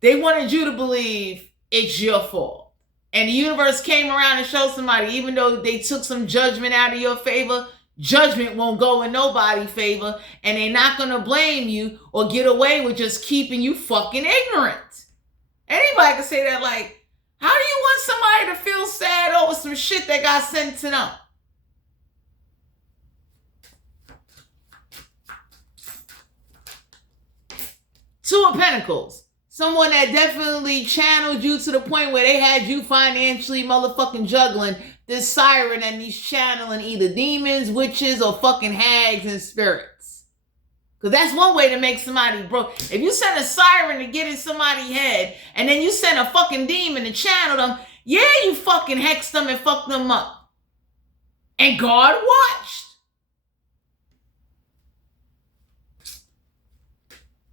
They wanted you to believe it's your fault. And the universe came around and showed somebody, even though they took some judgment out of your favor, judgment won't go in nobody's favor, and they're not going to blame you or get away with just keeping you fucking ignorant. Anybody can say that, like, how do you want somebody to feel sad over some shit that got sent to them? Two of Pentacles. Someone that definitely channeled you to the point where they had you financially motherfucking juggling this siren and these channeling either demons, witches, or fucking hags and spirits. Because that's one way to make somebody broke. If you send a siren to get in somebody's head and then you send a fucking demon to channel them, yeah, you fucking hexed them and fucked them up. And God watched.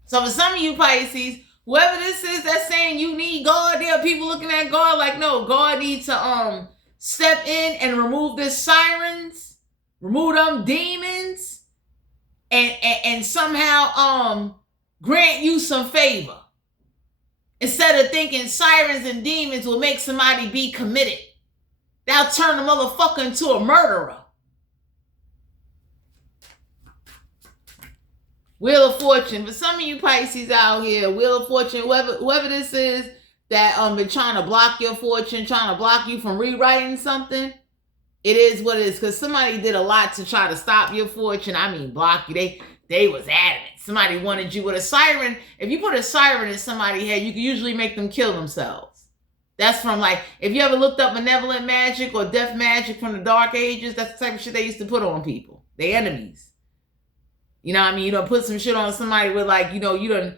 So for some of you Pisces, whoever this is that's saying you need God, there are people looking at God like, no, God needs to step in and remove this sirens, remove them demons, and somehow grant you some favor. Instead of thinking sirens and demons will make somebody be committed, that'll turn the motherfucker into a murderer. Wheel of Fortune. For some of you Pisces out here, Wheel of Fortune, whoever this is that been trying to block your fortune, trying to block you from rewriting something, it is what it is. Because somebody did a lot to try to stop your fortune. I mean, block you. They was adamant. Somebody wanted you with a siren. If you put a siren in somebody's head, you can usually make them kill themselves. That's from, like, if you ever looked up malevolent magic or death magic from the dark ages, that's the type of shit they used to put on people. They enemies. You know what I mean? You done put some shit on somebody with, like, you done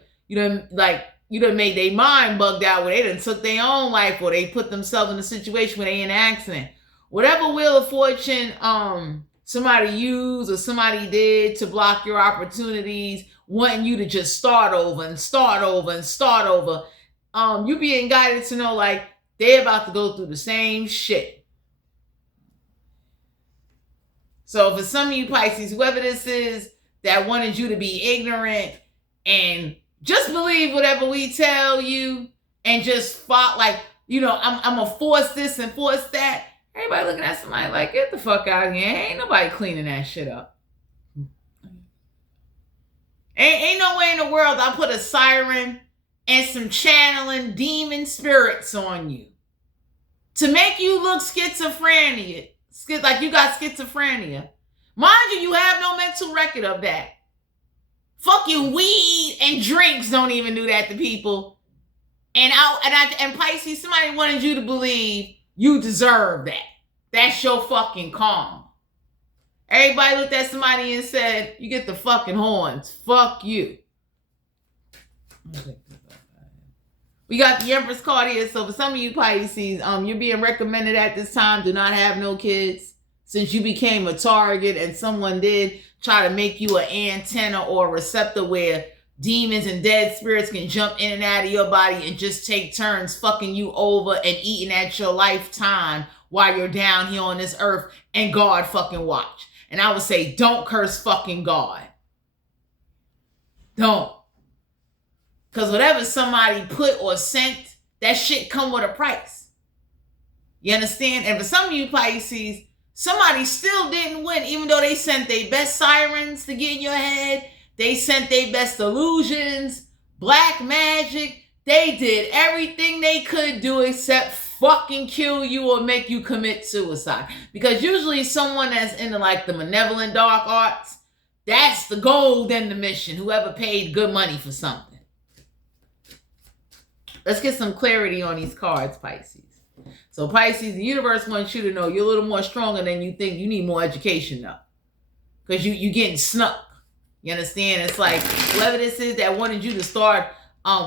made their mind bugged out where they done took their own life, or they put themselves in a situation where they in an accident. Whatever Wheel of Fortune somebody used or somebody did to block your opportunities, wanting you to just start over and start over and start over, you being guided to know, like, they're about to go through the same shit. So for some of you Pisces, whoever this is that wanted you to be ignorant and just believe whatever we tell you and just fought like, I'm going to force this and force that. Everybody looking at somebody like, get the fuck out of here. Ain't nobody cleaning that shit up. Ain't no way in the world I'll put a siren and some channeling demon spirits on you to make you look schizophrenia, like you got schizophrenia. Mind you, you have no mental record of that. Fucking weed and drinks don't even do that to people. And Pisces, somebody wanted you to believe you deserve that. That's your fucking karma. Everybody looked at somebody and said, you get the fucking horns. Fuck you. We got the Empress card here. So for some of you Pisces, you're being recommended at this time, do not have no kids. Since you became a target and someone did try to make you an antenna or a receptor where demons and dead spirits can jump in and out of your body and just take turns fucking you over and eating at your lifetime while you're down here on this earth, and God fucking watch. And I would say, don't curse fucking God. Don't. Because whatever somebody put or sent, that shit come with a price. You understand? And for some of you Pisces, somebody still didn't win, even though they sent their best sirens to get in your head. They sent their best illusions, black magic. They did everything they could do except fucking kill you or make you commit suicide. Because usually someone that's into like the malevolent dark arts, that's the goal in the mission. Whoever paid good money for something. Let's get some clarity on these cards, Pisces. So Pisces, the universe wants you to know you're a little more stronger than you think. You need more education though. Because you're getting snuck. You understand? It's like whoever this is that wanted you to start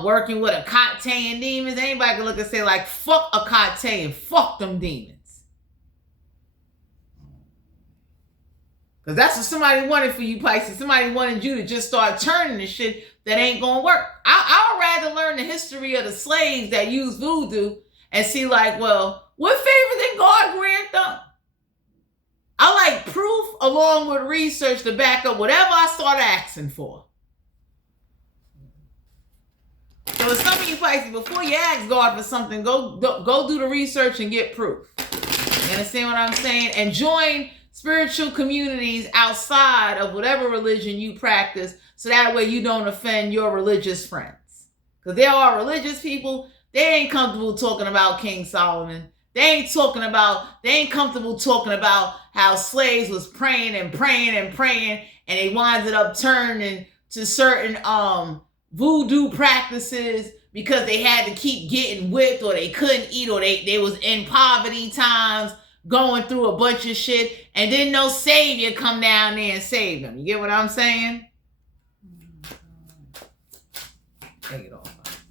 working with a Akate and demons, anybody can look and say like, fuck Akate and fuck them demons. Because that's what somebody wanted for you, Pisces. Somebody wanted you to just start turning the shit that ain't gonna work. I'd rather learn the history of the slaves that use voodoo and see like, well, what favor did God grant them? I like proof along with research to back up whatever I start asking for. So some of you Pisces, before you ask God for something, go do the research and get proof. You understand what I'm saying? And join spiritual communities outside of whatever religion you practice, so that way you don't offend your religious friends. Because there are religious people, they ain't comfortable talking about King Solomon. They ain't comfortable talking about how slaves was praying and praying and praying, and they winded up turning to certain voodoo practices because they had to keep getting whipped, or they couldn't eat, or they was in poverty times, going through a bunch of shit, and then no savior come down there and save them. You get what I'm saying? Take it off.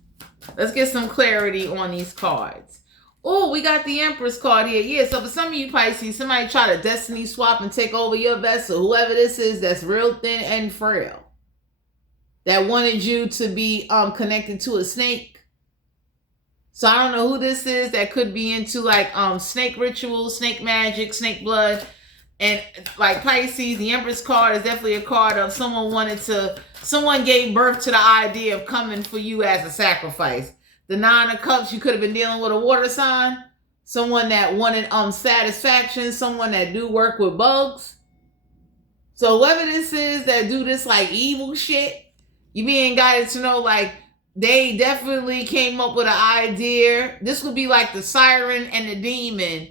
Let's get some clarity on these cards. Oh, we got the Empress card here. Yeah, so for some of you Pisces, somebody try to destiny swap and take over your vessel. Whoever this is that's real thin and frail, that wanted you to be connected to a snake. So I don't know who this is that could be into like snake rituals, snake magic, snake blood. And like Pisces, the Empress card is definitely a card of someone gave birth to the idea of coming for you as a sacrifice. The Nine of Cups, you could have been dealing with a water sign. Someone that wanted satisfaction, someone that do work with bugs. So whoever this is that do this like evil shit, you being guided to know like they definitely came up with an idea. This would be like the siren and the demon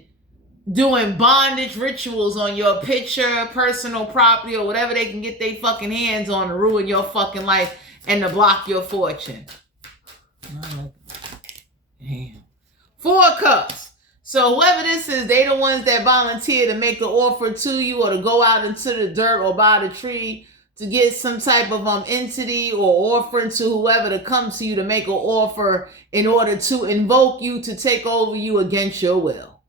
doing bondage rituals on your picture, personal property, or whatever they can get their fucking hands on to ruin your fucking life and to block your fortune. Damn. Four of Cups. So whoever this is, they the ones that volunteer to make the offer to you, or to go out into the dirt or by the tree to get some type of entity or offering to whoever to come to you to make an offer in order to invoke you to take over you against your will.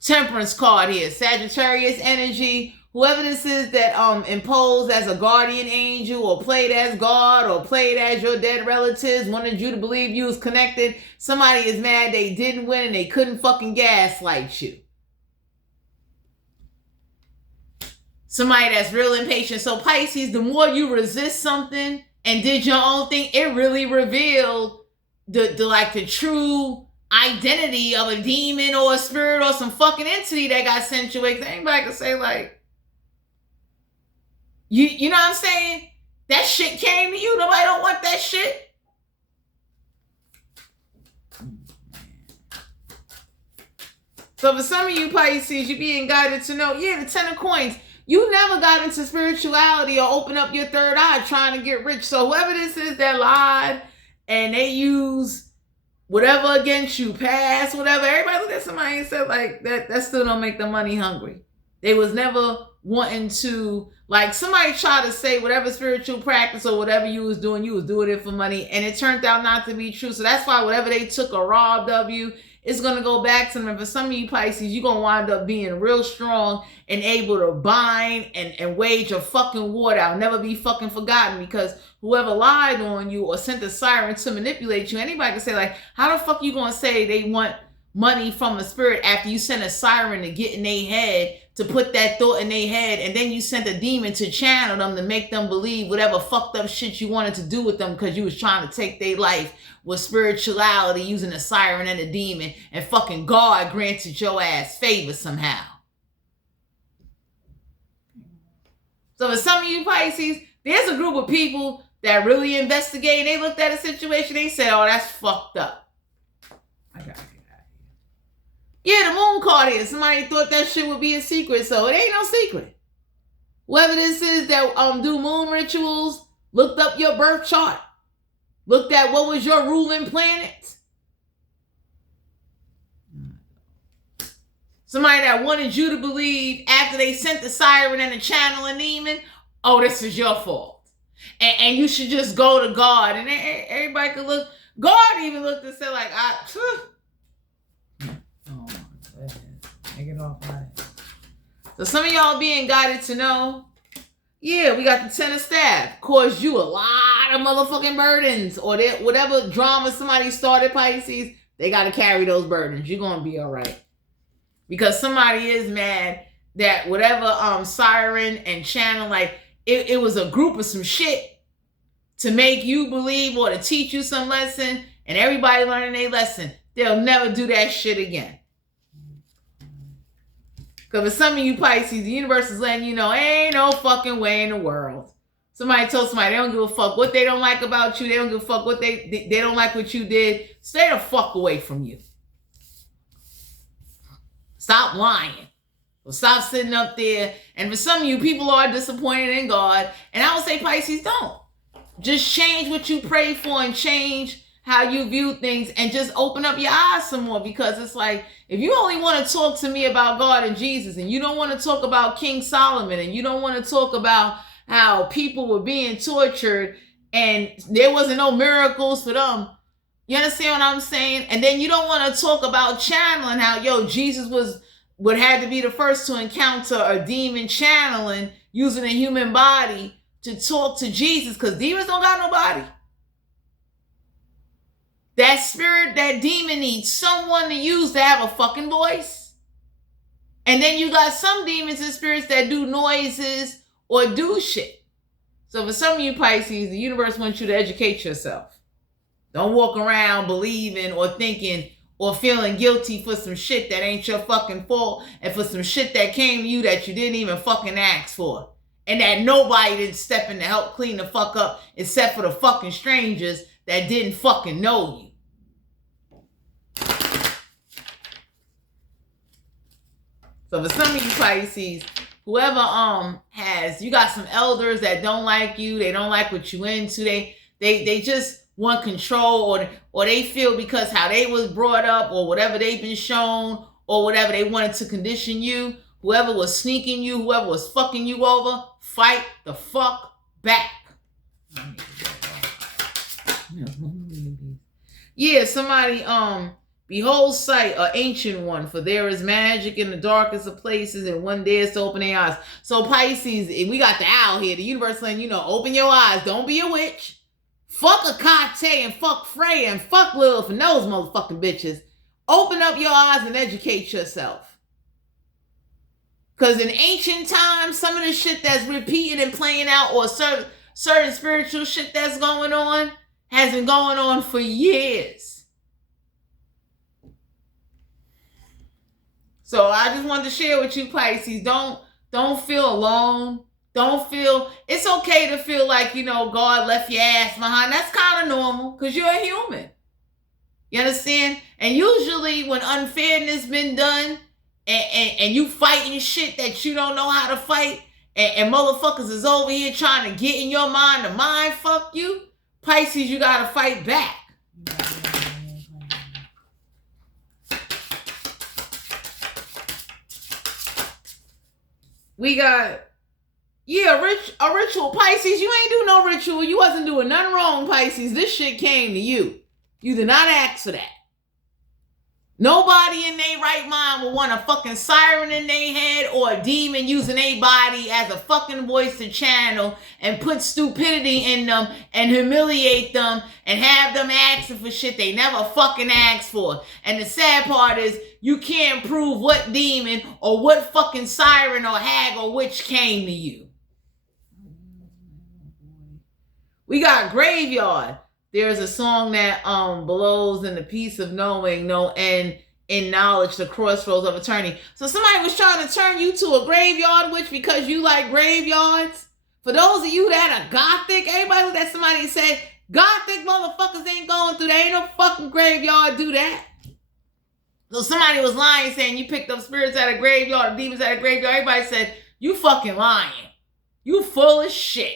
Temperance card here. Sagittarius energy. Whoever this is that imposed as a guardian angel, or played as God, or played as your dead relatives, wanted you to believe you was connected. Somebody is mad they didn't win and they couldn't fucking gaslight you. Somebody that's real impatient. So Pisces, the more you resist something and did your own thing, it really revealed the true identity of a demon or a spirit or some fucking entity that got sent your way. Anybody can say like, you know what I'm saying? That shit came to you. Nobody don't want that shit. So for some of you Pisces, you're being guided to know, yeah, the Ten of Coins. You never got into spirituality or open up your third eye trying to get rich. So whoever this is that lied and they use whatever against you, past, whatever. Everybody looked at somebody and said, like, that still don't make them money hungry. They was never wanting to, like, somebody tried to say whatever spiritual practice or whatever you was doing it for money, and it turned out not to be true. So that's why whatever they took or robbed of you, it's going to go back to them. And for some of you Pisces, you're going to wind up being real strong and able to bind and wage a fucking war that'll never be fucking forgotten, because whoever lied on you or sent a siren to manipulate you, anybody can say, like, how the fuck you going to say they want money from a spirit after you sent a siren to get in their head, to put that thought in their head, and then you sent a demon to channel them to make them believe whatever fucked up shit you wanted to do with them, because you was trying to take their life with spirituality using a siren and a demon, and fucking God granted your ass favor somehow. So for some of you Pisces, there's a group of people that really investigate, and they looked at a situation, they said, oh, that's fucked up. I got it. Yeah, the moon card is. Somebody thought that shit would be a secret, so it ain't no secret. Whoever this is that do moon rituals, looked up your birth chart, looked at what was your ruling planet. Somebody that wanted you to believe after they sent the siren and the channeling demon, oh, this is your fault. And you should just go to God. And everybody could look. God even looked and said, like, Get off my. So some of y'all being guided to know, yeah, we got the 10 of staff, caused you a lot of motherfucking burdens, or whatever drama somebody started, Pisces, they got to carry those burdens. You're gonna be all right, because somebody is mad that whatever siren and channel, like it was a group of some shit to make you believe or to teach you some lesson, and everybody learning their lesson. They'll never do that shit again. Because for some of you Pisces, the universe is letting you know, ain't no fucking way in the world. Somebody told somebody they don't give a fuck what they don't like about you. They don't give a fuck what they don't like what you did. Stay the fuck away from you. Stop lying. Or stop sitting up there. And for some of you, people are disappointed in God. And I would say, Pisces, don't. Just change what you pray for and change how you view things, and just open up your eyes some more, because it's like, if you only want to talk to me about God and Jesus, and you don't want to talk about King Solomon, and you don't want to talk about how people were being tortured and there wasn't no miracles for them, you understand what I'm saying? And then you don't want to talk about channeling, how Jesus would have to be the first to encounter a demon channeling using a human body to talk to Jesus, because demons don't got no body. That spirit, that demon needs someone to use to have a fucking voice. And then you got some demons and spirits that do noises or do shit. So for some of you Pisces, the universe wants you to educate yourself. Don't walk around believing or thinking or feeling guilty for some shit that ain't your fucking fault, and for some shit that came to you that you didn't even fucking ask for. And that nobody didn't step in to help clean the fuck up except for the fucking strangers that didn't fucking know you. So for some of you Pisces, whoever you got some elders that don't like you, they don't like what you into, they just want control, or they feel because how they was brought up, or whatever they've been shown, or whatever they wanted to condition you, whoever was sneaking you, whoever was fucking you over, fight the fuck back. Yeah, somebody, behold sight, an ancient one, for there is magic in the darkest of places, and one dares to open their eyes. So Pisces, we got the owl here, the universe saying, open your eyes, don't be a witch. Fuck Akate and fuck Freya and fuck Lilith and those motherfucking bitches. Open up your eyes and educate yourself. Because in ancient times, some of the shit that's repeating and playing out, or certain spiritual shit that's going on, has been going on for years. So I just wanted to share with you, Pisces, don't feel alone. Don't feel, it's okay to feel like, God left your ass behind. That's kind of normal, because you're a human. You understand? And usually when unfairness been done, and you fighting shit that you don't know how to fight, and motherfuckers is over here trying to get in your mind to mind fuck you, Pisces, you gotta fight back. We got, yeah, a ritual. Pisces, you ain't do no ritual. You wasn't doing nothing wrong, Pisces. This shit came to you. You did not ask for that. Nobody in their right mind will want a fucking siren in their head or a demon using their body as a fucking voice to channel and put stupidity in them and humiliate them and have them asking for shit they never fucking asked for. And the sad part is you can't prove what demon or what fucking siren or hag or witch came to you. We got graveyard. There's a song that blows in the peace of knowing, no end in knowledge, the crossroads of eternity. So somebody was trying to turn you to a graveyard witch because you like graveyards. For those of you that are gothic, everybody that somebody said, gothic motherfuckers ain't going through that. Ain't no fucking graveyard do that. So somebody was lying saying you picked up spirits at a graveyard, demons at a graveyard. Everybody said, you fucking lying. You full of shit.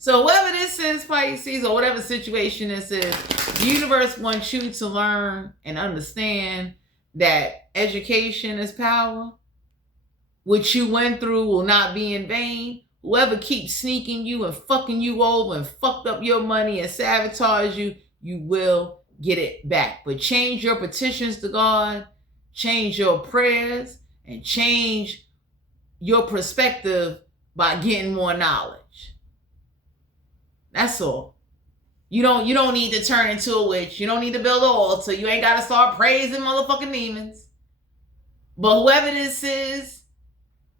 So whatever this is, Pisces, or whatever situation this is, the universe wants you to learn and understand that education is power. What you went through will not be in vain. Whoever keeps sneaking you and fucking you over and fucked up your money and sabotage you, you will get it back. But change your petitions to God, change your prayers, and change your perspective by getting more knowledge. That's all. You don't need to turn into a witch. You don't need to build an altar. You ain't got to start praising motherfucking demons. But whoever this is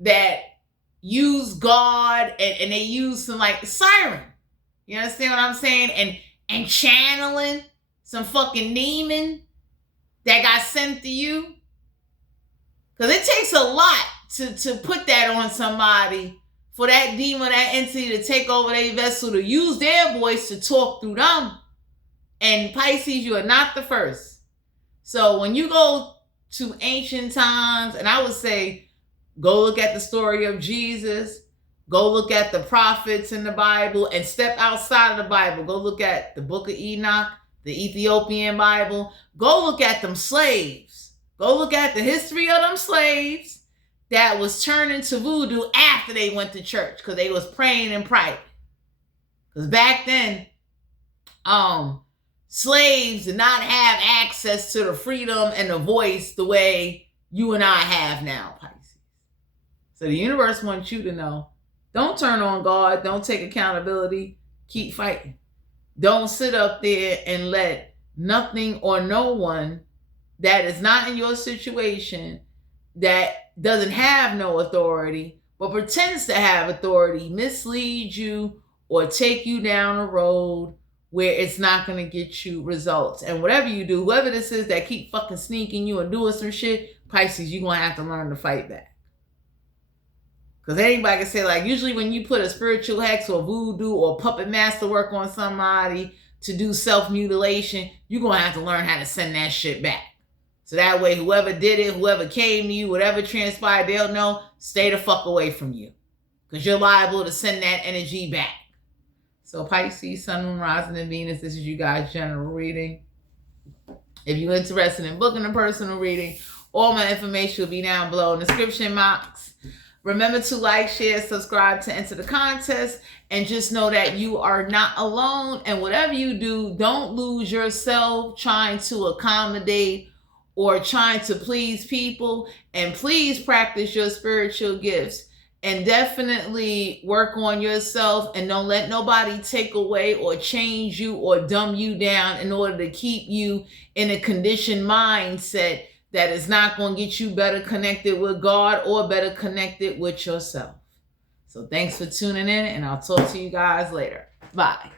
that use God and they use some like siren. You understand what I'm saying? And channeling some fucking demon that got sent to you. Because it takes a lot to put that on somebody, for that demon, that entity to take over their vessel, to use their voice to talk through them. And Pisces, you are not the first. So when you go to ancient times, and I would say, go look at the story of Jesus, go look at the prophets in the Bible, and step outside of the Bible. Go look at the book of Enoch, the Ethiopian Bible. Go look at them slaves. Go look at the history of them slaves that was turned into voodoo after they went to church because they was praying in private. Because back then, slaves did not have access to the freedom and the voice the way you and I have now, Pisces. So the universe wants you to know, don't turn on God, don't take accountability, keep fighting. Don't sit up there and let nothing or no one that is not in your situation, that doesn't have no authority, but pretends to have authority, mislead you or take you down a road where it's not going to get you results. And whatever you do, whoever this is that keep fucking sneaking you and doing some shit, Pisces, you're going to have to learn to fight back. Because anybody can say, like, usually when you put a spiritual hex or voodoo or puppet master work on somebody to do self-mutilation, you're going to have to learn how to send that shit back. So that way, whoever did it, whoever came to you, whatever transpired, they'll know, stay the fuck away from you. Because you're liable to send that energy back. So Pisces, Sun, Moon, Rising, and Venus, this is you guys' general reading. If you're interested in booking a personal reading, all my information will be down below in the description box. Remember to like, share, subscribe to enter the contest. And just know that you are not alone. And whatever you do, don't lose yourself trying to accommodate or trying to please people. And please practice your spiritual gifts. And definitely work on yourself, and don't let nobody take away or change you or dumb you down in order to keep you in a conditioned mindset that is not going to get you better connected with God or better connected with yourself. So thanks for tuning in, and I'll talk to you guys later. Bye.